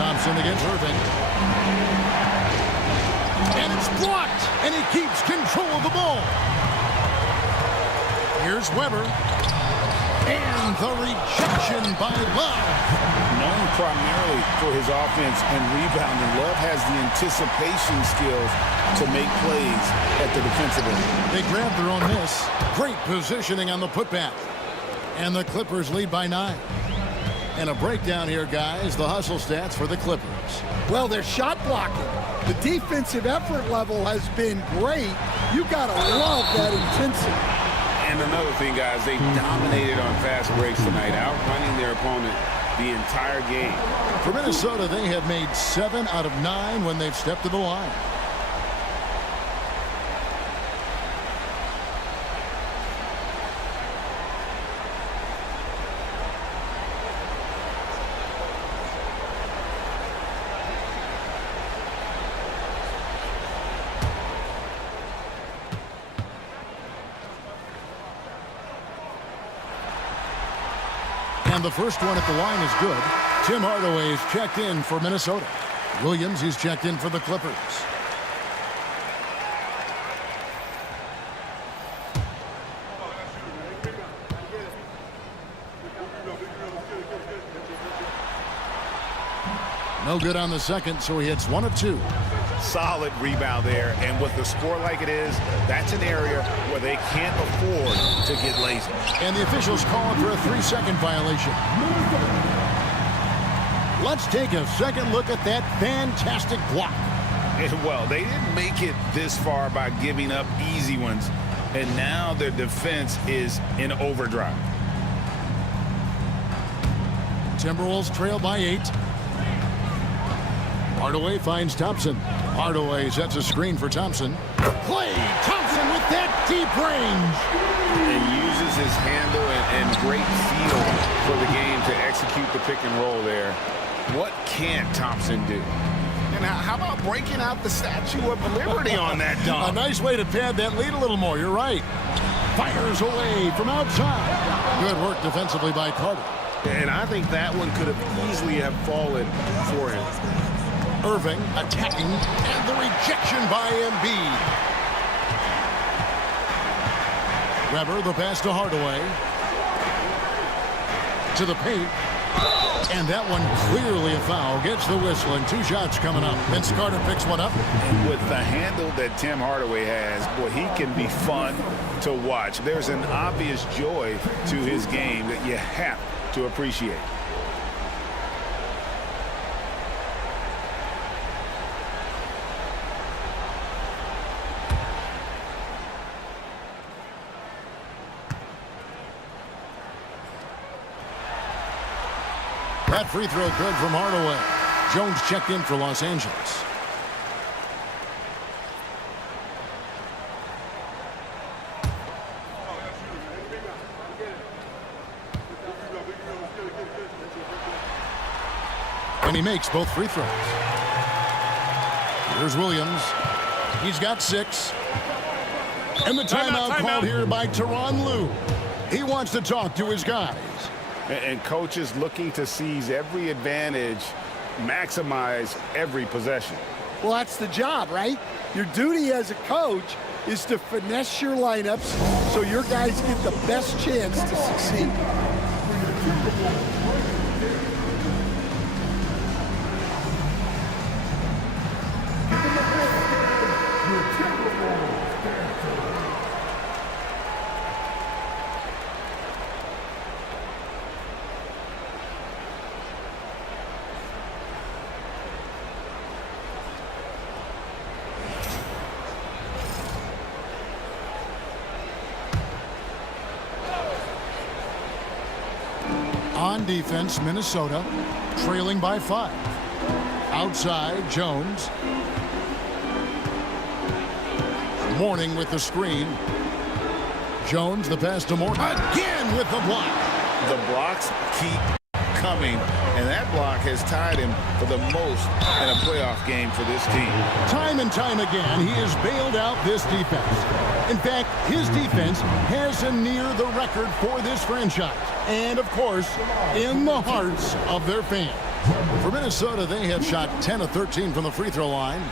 Thompson against Irving. And it's blocked, and he keeps control of the ball. Here's Weber. And the rejection by Love. Known primarily for his offense and rebounding, Love has the anticipation skills to make plays at the defensive end. They grab their own miss. Great positioning on the putback. And the Clippers lead by 9. And a breakdown here, guys. The hustle stats for the Clippers. Well, they're shot blocking. The defensive effort level has been great. You got to love that intensity. And another thing, guys, they dominated on fast breaks tonight, outrunning their opponent the entire game. For Minnesota, they have made 7 out of 9 when they've stepped to the line. And the first one at the line is good. Tim Hardaway is checked in for Minnesota. Williams is checked in for the Clippers. No good on the second, so he hits 1 of 2. Solid rebound there, and with the score like it is, that's an area where they can't afford to get lazy. And the officials calling for a 3-second violation. Let's take a second look at that fantastic block. Well, they didn't make it this far by giving up easy ones, and now their defense is in overdrive. Timberwolves trail by 8. Hardaway finds Thompson. Hardaway sets a screen for Thompson. Klay Thompson with that deep range. And uses his handle and great feel for the game to execute the pick and roll there. What can't Thompson do? And how about breaking out the Statue of Liberty on that dunk? A nice way to pad that lead a little more. You're right. Fires away from outside. Good work defensively by Carter. And I think that one could have easily have fallen for him. Irving attacking, and the rejection by Embiid. Weber, the pass to Hardaway. To the paint. And that one clearly a foul. Gets the whistle, and 2 shots coming up. Vince Carter picks one up. And with the handle that Tim Hardaway has, boy, he can be fun to watch. There's an obvious joy to his game that you have to appreciate. That free throw good from Hardaway. Jones checked in for Los Angeles. And he makes both free throws. Here's Williams. He's got 6. And the timeout called here by Tyronn Lue. He wants to talk to his guys. And coaches looking to seize every advantage, maximize every possession. Well, that's the job, right? Your duty as a coach is to finesse your lineups so your guys get the best chance to succeed. On defense, Minnesota trailing by 5. Outside, Jones. Mourning with the screen. Jones, the pass to Moore. Again with the block. The blocks keep coming, and that block has tied him for the most in a playoff game for this team. Time and time again, he has bailed out this defense. In fact, his defense has him near the record for this franchise. And, of course, in the hearts of their fans. For Minnesota, they have shot 10 of 13 from the free throw line.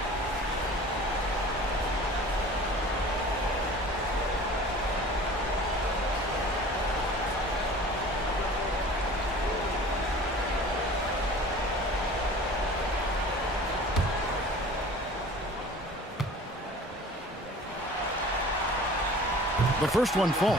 The first one falls.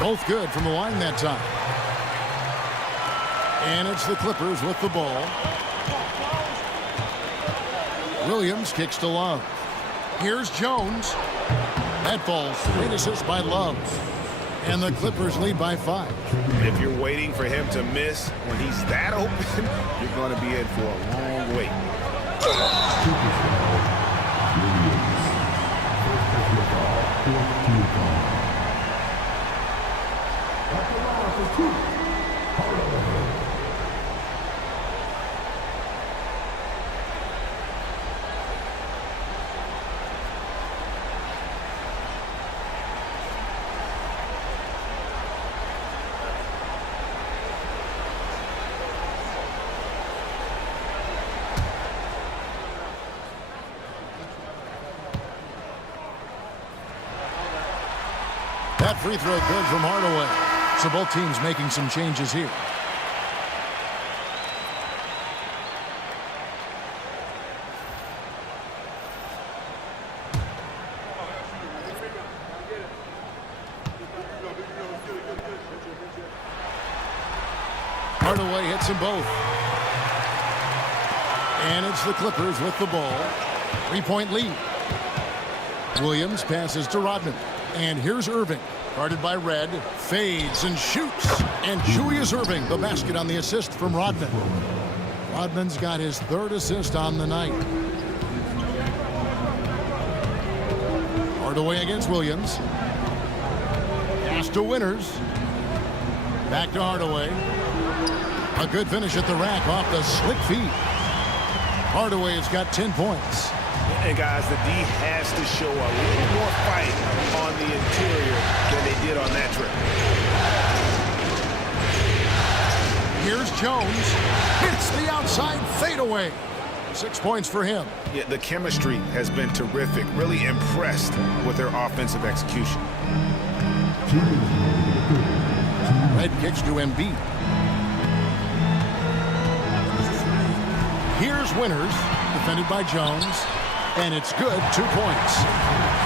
Both good from the line that time. And it's the Clippers with the ball. Williams kicks to Love. Here's Jones. That falls. Great assist by Love. And the Clippers lead by 5. If you're waiting for him to miss when he's that open, you're going to be in for a long wait. That free throw good from Hardaway. So both teams making some changes here. Hardaway hits them both. And it's the Clippers with the ball. 3-point lead. Williams passes to Rodman. And here's Irving. Guarded by Red. Fades and shoots. And Julius Irving, the basket on the assist from Rodman. Rodman's got his 3rd assist on the night. Hardaway against Williams. Pass to Winters. Back to Hardaway. A good finish at the rack off the slick feet. Hardaway has got 10 points. And guys, the D has to show a little more fight on the interior than they did on that trip. Here's Jones. Hits the outside fadeaway. 6 points for him. Yeah, the chemistry has been terrific. Really impressed with their offensive execution. Red kicks to Embiid. Here's Winters, defended by Jones. And it's good, 2 points.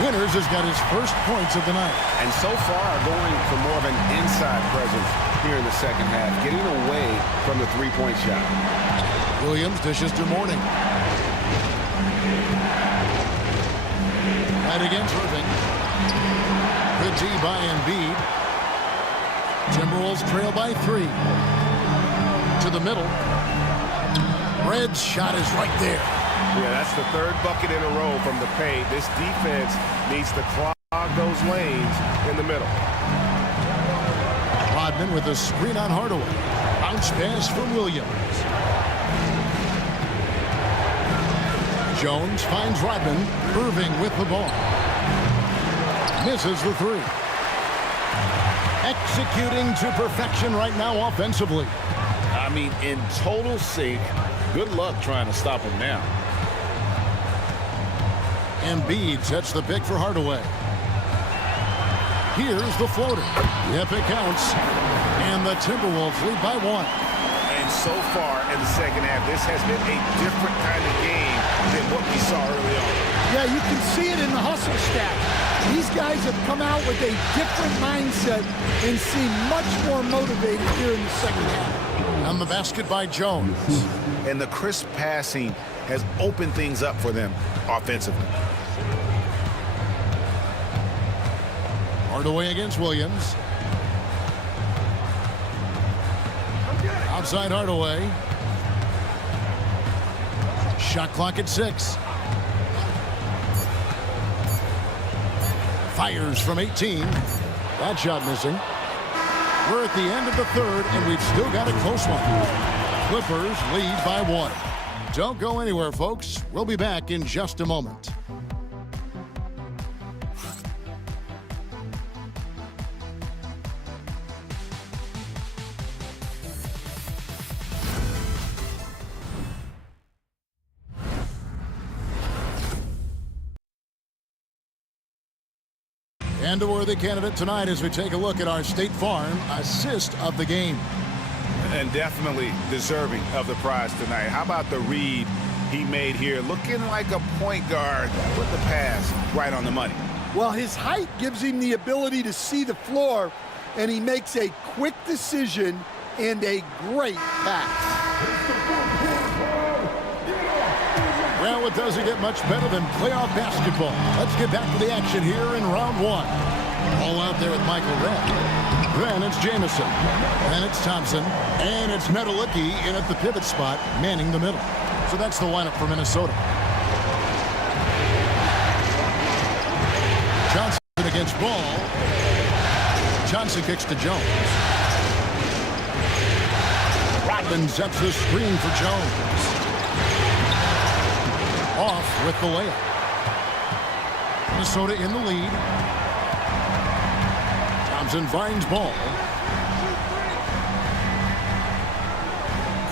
Winters has got his first points of the night. And so far going for more of an inside presence here in the second half, getting away from the three-point shot. Williams dishes to Mourning. Right against Irving. Good D by Embiid. Timberwolves trail by 3. To the middle. Red's shot is right there. Yeah, that's the third bucket in a row from the paint. This defense needs to clog those lanes in the middle. Rodman with a screen on Hardaway. Bounce pass from Williams. Jones finds Rodman. Irving with the ball. Misses the 3. Executing to perfection right now offensively. I mean, in total sync. Good luck trying to stop him now. Embiid sets the pick for Hardaway. Here's the floater. Yep, it counts. And the Timberwolves lead by 1. And so far in the second half, this has been a different kind of game than what we saw early on. Yeah, you can see it in the hustle stat. These guys have come out with a different mindset and seem much more motivated here in the second half. On the basket by Jones. And the crisp passing has opened things up for them offensively. Hardaway against Williams. Outside Hardaway. Shot clock at 6. Fires from 18. That shot missing. We're at the end of the third, and we've still got a close one. Clippers lead by 1. Don't go anywhere, folks. We'll be back in just a moment. And a worthy candidate tonight as we take a look at our State Farm assist of the game. And definitely deserving of the prize tonight. How about the read he made here? Looking like a point guard. Put the pass right on the money. Well, his height gives him the ability to see the floor, and he makes a quick decision and a great pass. Well, it doesn't get much better than playoff basketball. Let's get back to the action here in round 1. All out there with Michael Redd. Then it's Jamison. Then it's Thompson. And it's Medalicki in at the pivot spot, manning the middle. So that's the lineup for Minnesota. Johnson against Ball. Johnson kicks to Jones. Rodman sets the screen for Jones. Off with the layup. Minnesota in the lead. Thompson finds Ball.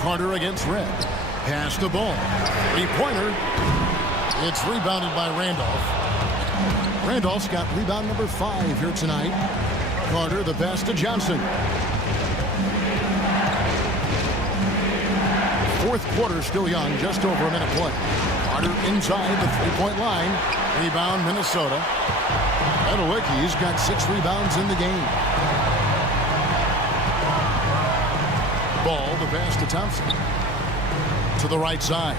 Carter against Red. Pass the Ball. 3-pointer. It's rebounded by Randolph. Randolph's got rebound number 5 here tonight. Carter the pass to Johnson. Fourth quarter still young, just over a minute play. Carter inside the 3-point line. Rebound Minnesota. Medalicki's got 6 rebounds in the game. Ball the pass to Thompson. To the right side.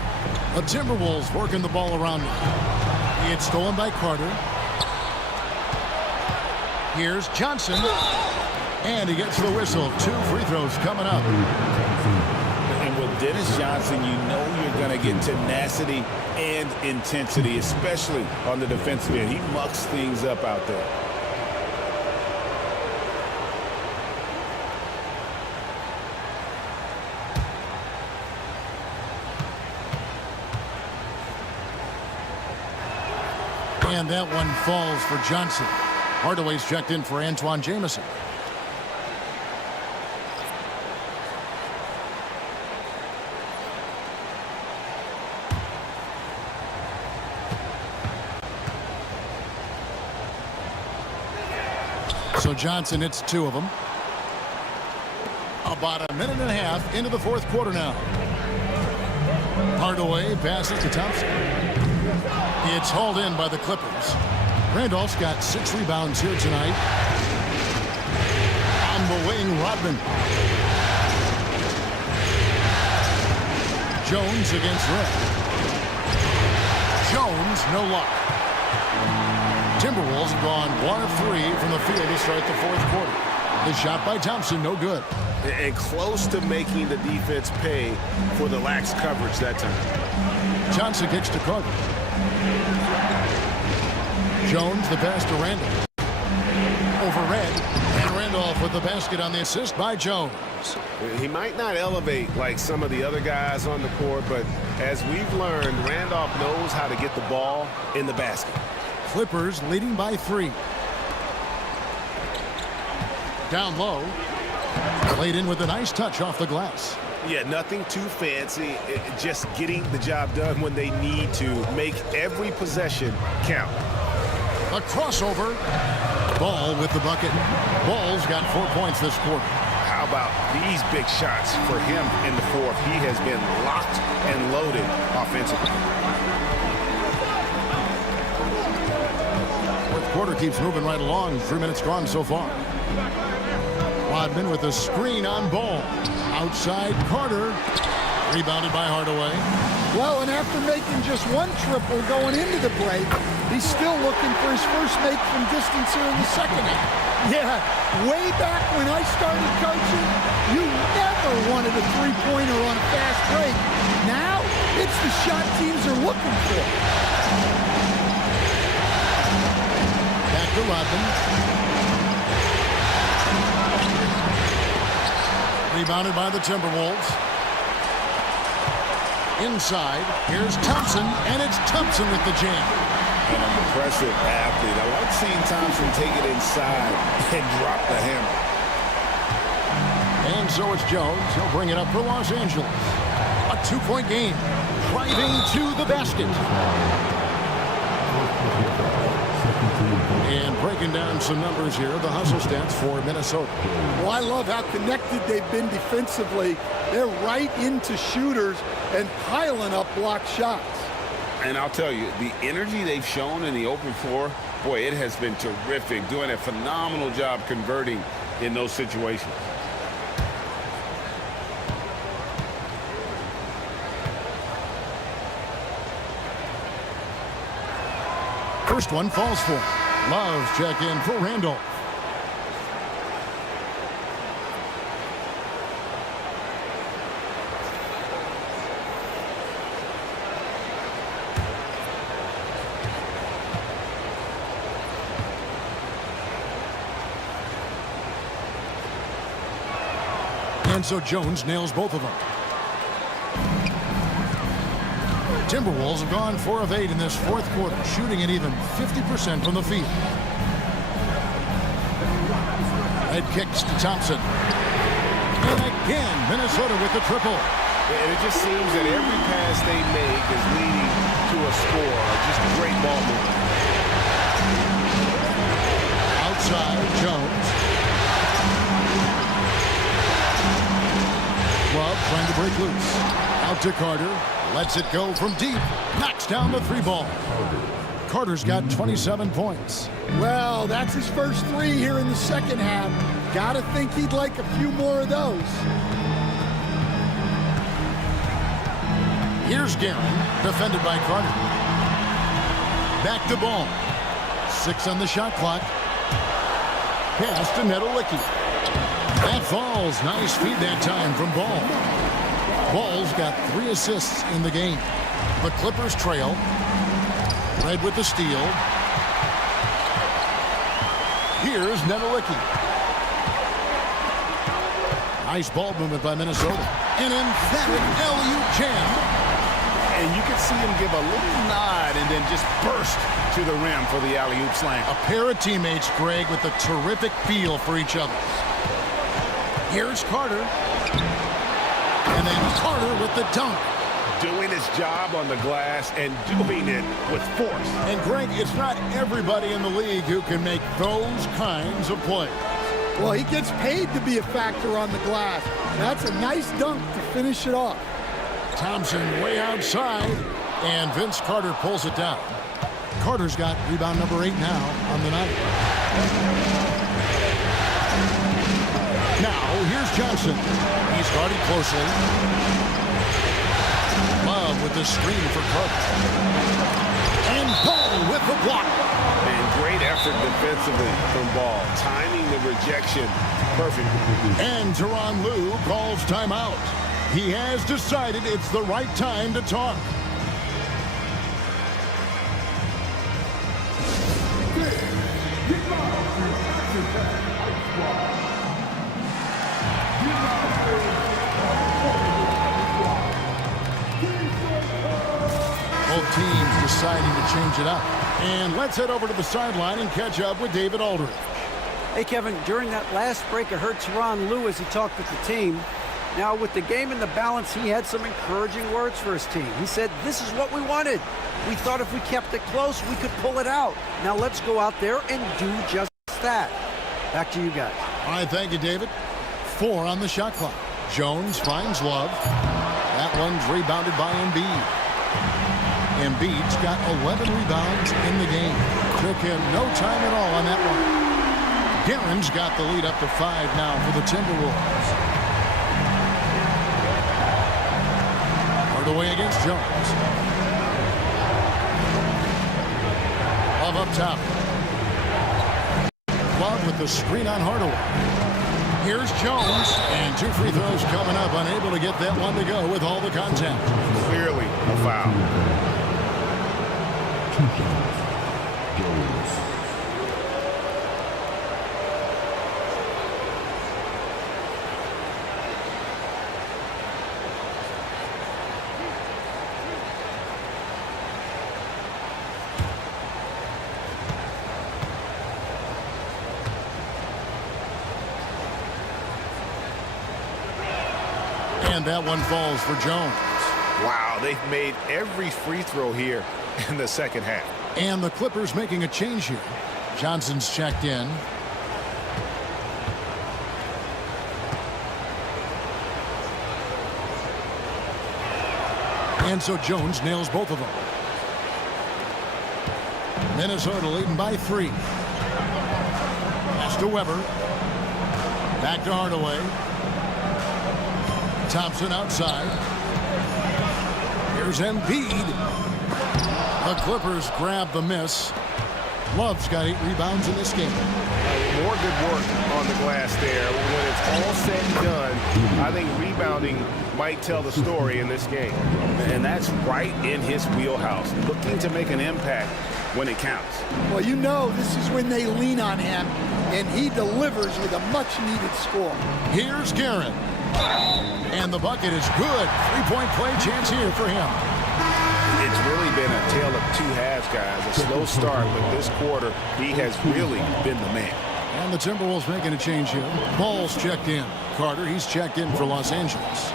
The Timberwolves working the ball around now. It's stolen by Carter. Here's Johnson. And he gets the whistle. 2 free throws coming up. And with Dennis Johnson, you know you're going to get tenacity and intensity, especially on the defensive end. He mucks things up out there. And that one falls for Johnson. Hardaway's checked in for Antoine Jamison. So Johnson hits 2 of them. About a minute and a half into the fourth quarter now. Hardaway passes to Thompson. It's hauled in by the Clippers. Randolph's got 6 rebounds here tonight. On the wing, Rodman. Jones against Red. Jones, no luck. Timberwolves have gone 1 of 3 from the field to start the fourth quarter. The shot by Thompson, no good. And close to making the defense pay for the lax coverage that time. Johnson kicks to Carter. Jones, the pass to Randolph. Over Red. And Randolph with the basket on the assist by Jones. He might not elevate like some of the other guys on the court, but as we've learned, Randolph knows how to get the ball in the basket. Clippers leading by 3. Down low. Played in with a nice touch off the glass. Yeah, nothing too fancy. Just getting the job done when they need to. Make every possession count. A crossover. Ball with the bucket. Ball's got 4 points this quarter. How about these big shots for him in the fourth? He has been locked and loaded offensively. Fourth quarter keeps moving right along. 3 minutes gone so far. Rodman with a screen on Ball. Outside Carter. Rebounded by Hardaway. Well, and after making just 1 triple going into the break, he's still looking for his first make from distance here in the second half. Yeah, way back when I started coaching, you never wanted a three-pointer on a fast break. Now, it's the shot teams are looking for. Back to Rodman. Rebounded by the Timberwolves. Inside, here's Thompson, and it's Thompson with the jam. An impressive athlete. I like seeing Thompson take it inside and drop the hammer. And so it's Jones. He'll bring it up for Los Angeles. A 2-point game. Driving to the basket. And breaking down some numbers here, the hustle stats for Minnesota. Well, I love how connected they've been defensively. They're right into shooters and piling up blocked shots. And I'll tell you, the energy they've shown in the open floor, boy, it has been terrific. Doing a phenomenal job converting in those situations. First one falls for him. Love's check in for Randolph. And so Jones nails both of them. Timberwolves have gone 4 of 8 in this fourth quarter, shooting at even 50% from the field. Head kicks to Thompson. And again, Minnesota with the triple. And it just seems that every pass they make is leading to a score. Just a great ball movement. Outside, Jones. Love trying to break loose. Out to Carter. Lets it go from deep. Knocks down the 3-ball. Carter's got 27 points. Well, that's his first 3 here in the second half. Gotta think he'd like a few more of those. Here's Guerin, defended by Carter. Back to Ball. 6 on the shot clock. Pass to Nedolicki. That falls. Nice feed that time from Ball. Ball's got 3 assists in the game. The Clippers trail. Red with the steal. Here's Nedolicki. Nice ball movement by Minnesota. An emphatic LU jam. And you could see him give a little nod and then just burst to the rim for the alley-oop slam. A pair of teammates, Greg, with a terrific feel for each other. Here's Carter. And then Carter with the dunk. Doing his job on the glass and doing it with force. And Greg, it's not everybody in the league who can make those kinds of plays. Well, he gets paid to be a factor on the glass. That's a nice dunk to finish it off. Thompson way outside, and Vince Carter pulls it down. Carter's got rebound number 8 now on the night. Now, here's Johnson. He's guarded closely. Love with the screen for Carter. And Ball with the block. And great effort defensively from Ball. Timing the rejection perfect. And Tyronn Lue calls timeout. He has decided it's the right time to talk. Both teams deciding to change it up. And let's head over to the sideline and catch up with David Aldridge. Hey, Kevin, during that last break, I heard Tyronn Lue as he talked with the team. Now, with the game in the balance, he had some encouraging words for his team. He said, this is what we wanted. We thought if we kept it close, we could pull it out. Now let's go out there and do just that. Back to you guys. All right, thank you, David. 4 on the shot clock. Jones finds Love. That one's rebounded by Embiid. Embiid's got 11 rebounds in the game. Took him no time at all on that one. Guerin's got the lead up to 5 now for the Timberwolves. Hardaway against Jones. Love up top. Love with the screen on Hardaway. Here's Jones, and 2 free throws coming up, unable to get that one to go with all the contact. Clearly a foul. And that one falls for Jones. Wow, they've made every free throw here in the second half. And the Clippers making a change here. Johnson's checked in. And so Jones nails both of them. Minnesota leading by 3. Pass to Weber. Back to Hardaway. Thompson outside. Here's Embiid. The Clippers grab the miss. Love's got 8 rebounds in this game. More good work on the glass there. When it's all said and done, I think rebounding might tell the story in this game. And that's right in his wheelhouse. Looking to make an impact when it counts. Well, you know this is when they lean on him, and he delivers with a much-needed score. Here's Guerin. And the bucket is good. 3-point play chance here for him. It's really been a tale of 2 halves, guys. A slow start, but this quarter, he has really been the man. And the Timberwolves making a change here. Ball's checked in. Carter, he's checked in for Los Angeles.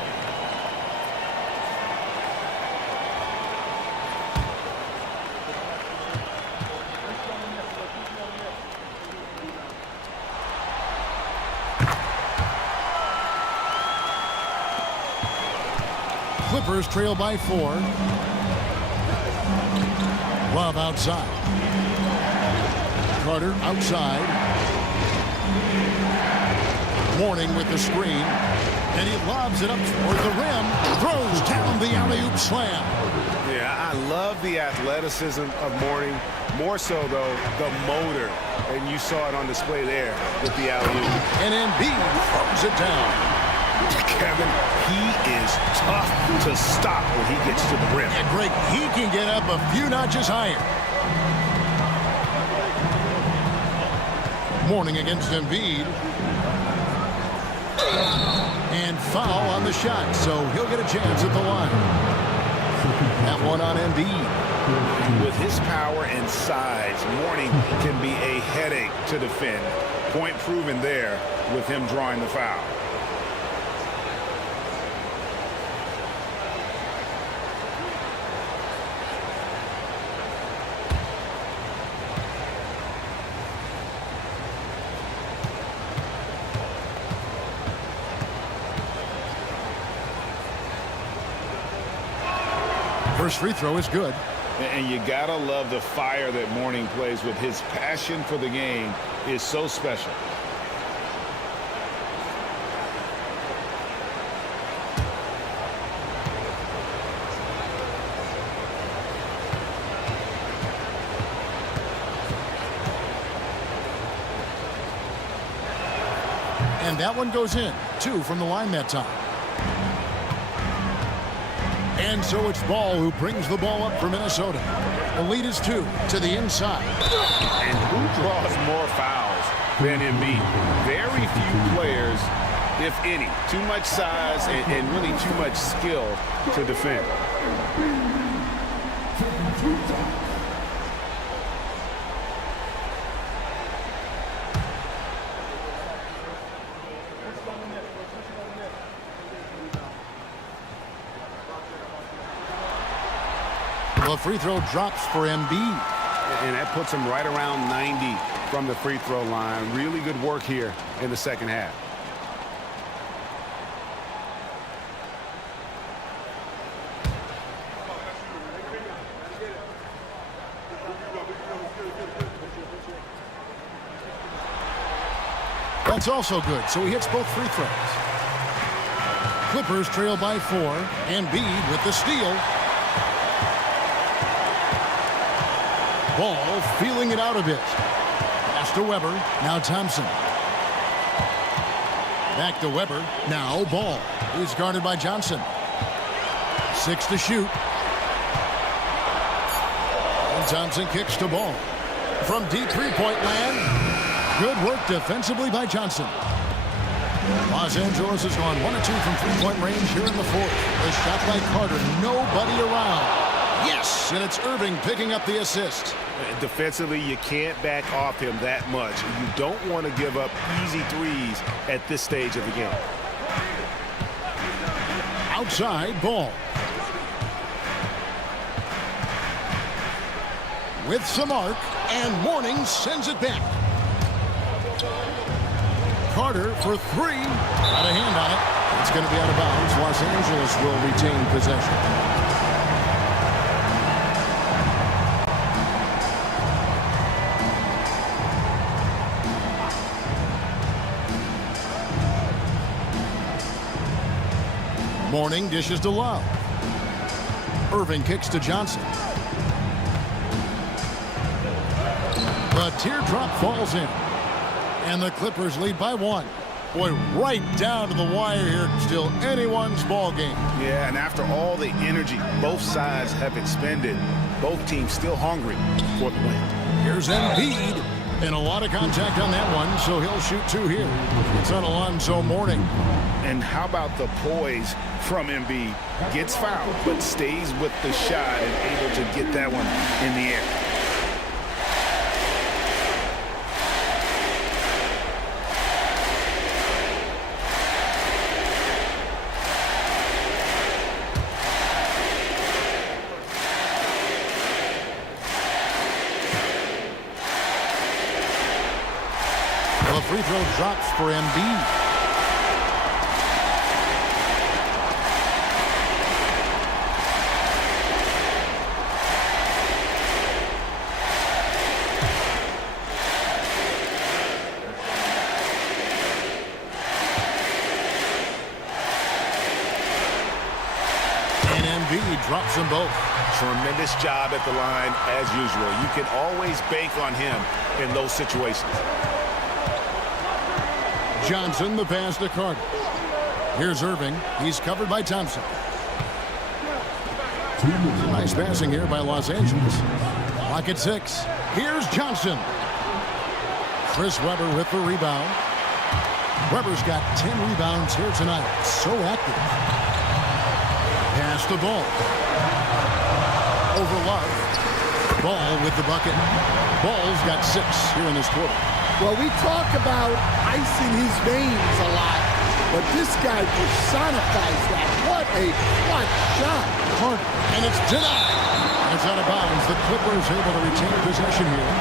Clippers trail by 4. Love outside. Carter outside. Mourning with the screen. And he lobs it up toward the rim. Throws down the alley-oop slam. Yeah, I love the athleticism of Mourning. More so, though, the motor. And you saw it on display there with the alley-oop. And Embiid throws it down. Kevin, he is tough to stop when he gets to the rim. And Greg, he can get up a few notches higher. Mourning against Embiid. And foul on the shot, so he'll get a chance at the line. That That one on Embiid. With his power and size, Mourning can be a headache to defend. Point proven there with him drawing the foul. First free throw is good. And you gotta love the fire that Mourning plays with. His passion for the game is so special. And that one goes in. 2 from the line that time. And so it's Ball who brings the ball up for Minnesota. The lead is 2 to the inside. And who draws more fouls than Embiid? Very few players, if any. Too much size and really too much skill to defend. The free throw drops for Embiid. And that puts him right around 90 from the free throw line. Really good work here in the second half. That's also good, so he hits both free throws. Clippers trail by 4. Embiid with the steal. Ball feeling it out a bit. Pass to Weber. Now Thompson. Back to Weber. Now Ball. He's guarded by Johnson. 6 to shoot. And Thompson kicks to Ball. From deep three-point land. Good work defensively by Johnson. Los Angeles has gone 1 of 2 from three-point range here in the fourth. A shot by Carter. Nobody around. Yes, and it's Irving picking up the assist. Defensively, you can't back off him that much. You don't want to give up easy threes at this stage of the game. Outside Ball. With some arc, and Mourning sends it back. Carter for 3. Got a hand on it. It's going to be out of bounds. Los Angeles will retain possession. Mourning dishes to Love. Irving kicks to Johnson. The teardrop falls in. And the Clippers lead by 1. Boy, right down to the wire here. Still anyone's ball game. Yeah, and after all the energy both sides have expended, both teams still hungry for the win. Here's Embiid. And a lot of contact on that one, so he'll shoot 2 here. It's on Alonzo Mourning. And how about the poise from Embiid? Gets fouled, but stays with the shot and able to get that one in the air. The free throw drops for Embiid. And Embiid drops them both. Tremendous job at the line as usual. You can always bank on him in those situations. Johnson, the pass to Carter. Here's Irving. He's covered by Thompson. Nice passing here by Los Angeles. Clock at 6. Here's Johnson. Chris Webber with the rebound. Webber's got 10 rebounds here tonight. So active. Pass the ball. over Love. Ball with the bucket. Ball's got 6 here in this quarter. Well, we talk about ice in his veins a lot, but this guy personifies that. What a clutch shot. And it's denied. It's out of bounds. The Clippers able to retain possession here.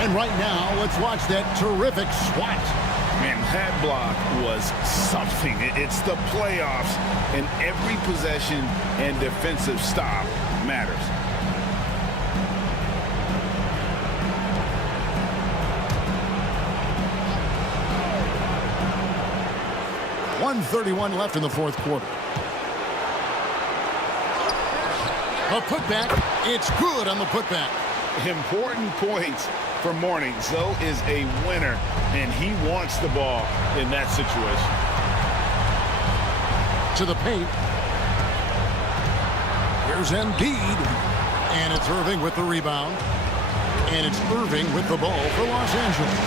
And right now, let's watch that terrific swat. Man, that block was something. It's the playoffs, and every possession and defensive stop matters. .131 left in the fourth quarter. A putback. It's good on the putback. Important points for Mourning. Zoe is a winner, and he wants the ball in that situation. To the paint. Here's Embiid. And it's Irving with the rebound. And it's Irving with the ball for Los Angeles.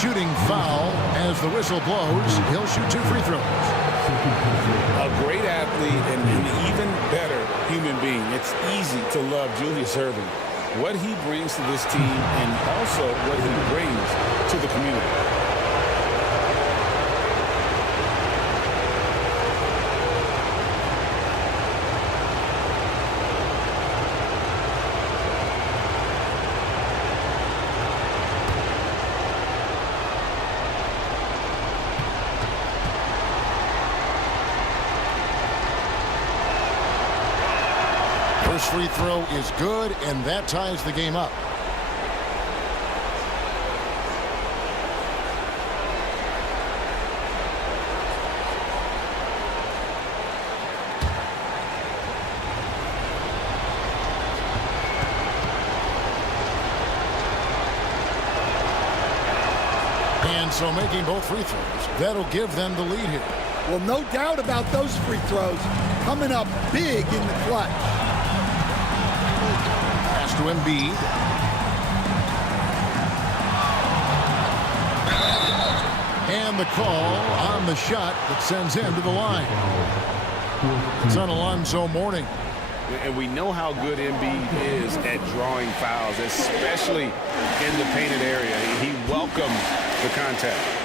Shooting foul as the whistle blows. He'll shoot 2 free throws. A great athlete and an even better human being. It's easy to love Julius Irving. What he brings to this team and also what he brings to the community. First free throw is good, and that ties the game up. And so making both free throws, that'll give them the lead here. Well, no doubt about those free throws coming up big in the clutch. Pass to Embiid. And the call on the shot that sends him to the line. It's on Alonzo Mourning. And we know how good Embiid is at drawing fouls, especially in the painted area. He welcomes the contact.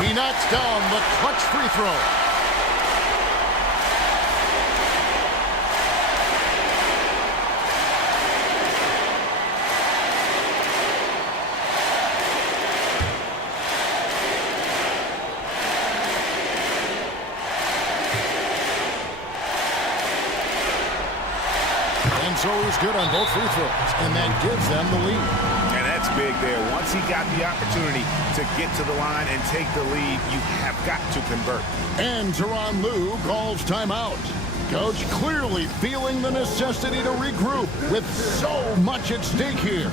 He knocks down the clutch free throw. And so he's good on both free throws, and that gives them the lead. And that's big there. Once he got the opportunity to get to the line and take the lead, you have got to convert. And Tyronn Lue calls timeout. Coach clearly feeling the necessity to regroup with so much at stake here.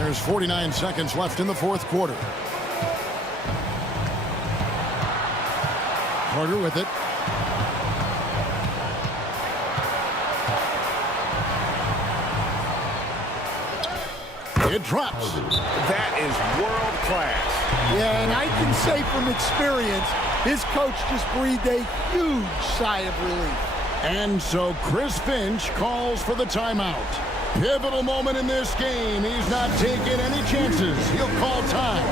There's 49 seconds left in the fourth quarter. Carter with it. It drops. That is world class. Yeah, and I can say from experience, his coach just breathed a huge sigh of relief. And so Chris Finch calls for the timeout. Pivotal moment in this game. He's not taking any chances. He'll call time.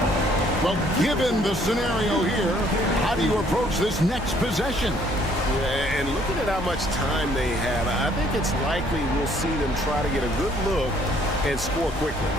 Well, given the scenario here, how do you approach this next possession? Yeah, and looking at how much time they have, I think it's likely we'll see them try to get a good look and score quickly.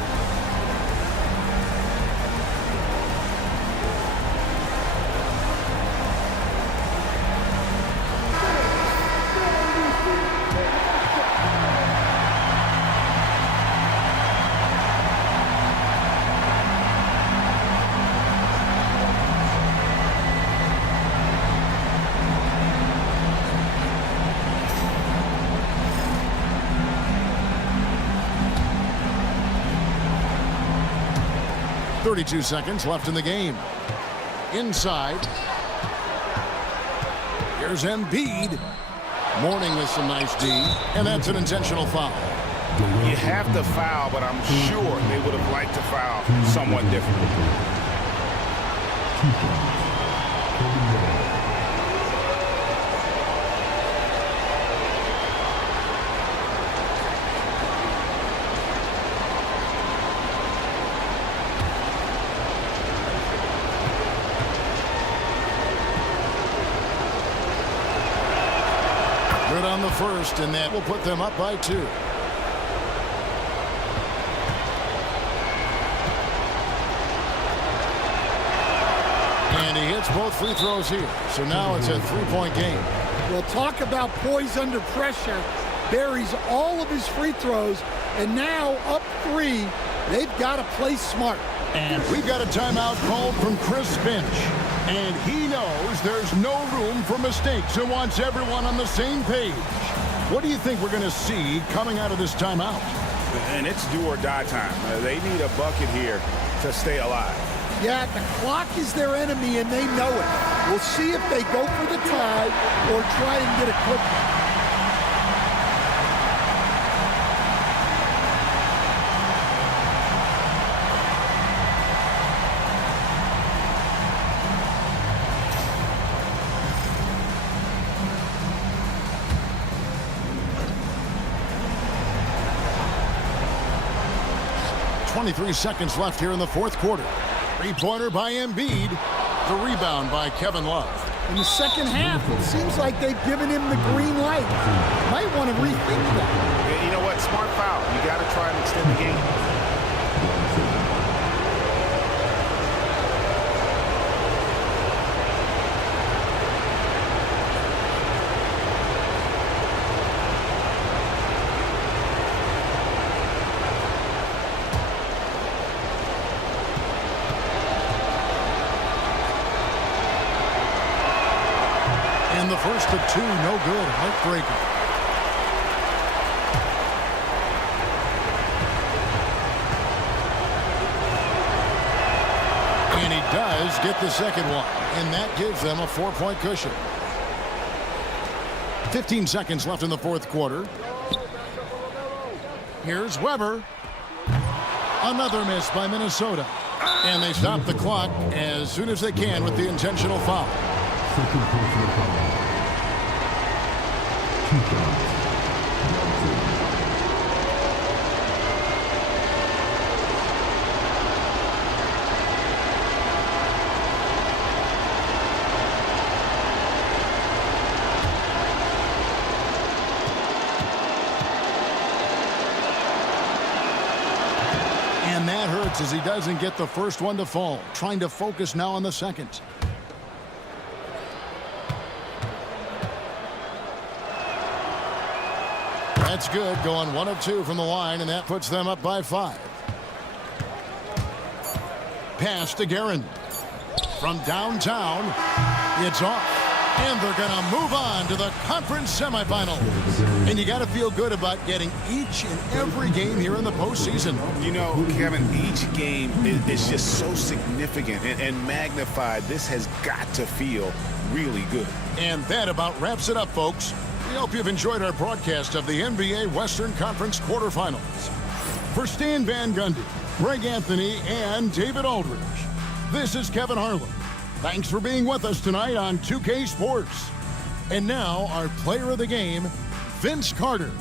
32 seconds left in the game. Inside. Here's Embiid. Mourning with some nice D, and that's an intentional foul. You have to foul, but I'm sure they would have liked to foul somewhat different. Good on the first, and that will put them up by 2. And he hits both free throws here. So now it's a 3-point game. Well, talk about poise under pressure. Buries all of his free throws, and now up 3. They've got to play smart. And we've got a timeout called from Chris Finch. And he knows there's no room for mistakes and wants everyone on the same page. What do you think we're going to see coming out of this timeout? And it's do or die time. They need a bucket here to stay alive. Yeah, the clock is their enemy, and they know it. We'll see if they go for the tie or try and get a quick one. .23 seconds left here in the fourth quarter. Three-pointer by Embiid. The rebound by Kevin Love. In the second half, it seems like they've given him the green light. Might want to rethink that. You know what? Smart foul. You got to try and extend the game. And the first of 2, no good. Heartbreaker. And he does get the second one. And that gives them a 4-point cushion. 15 seconds left in the fourth quarter. Here's Weber. Another miss by Minnesota. And they stop the clock as soon as they can with the intentional foul. Second personal foul. 2 shots. And that hurts as he doesn't get the first one to fall. Trying to focus now on the second. That's good, going 1 of 2 from the line, and that puts them up by 5. Pass to Guerin. From downtown, it's off. And they're going to move on to the conference semifinals. And you got to feel good about getting each and every game here in the postseason. You know, Kevin, each game is just so significant and magnified. This has got to feel really good. And that about wraps it up, folks. We hope you've enjoyed our broadcast of the NBA Western Conference quarterfinals. For Stan Van Gundy, Greg Anthony, and David Aldridge, this is Kevin Harlan. Thanks for being with us tonight on 2K Sports. And now, our player of the game, Vince Carter.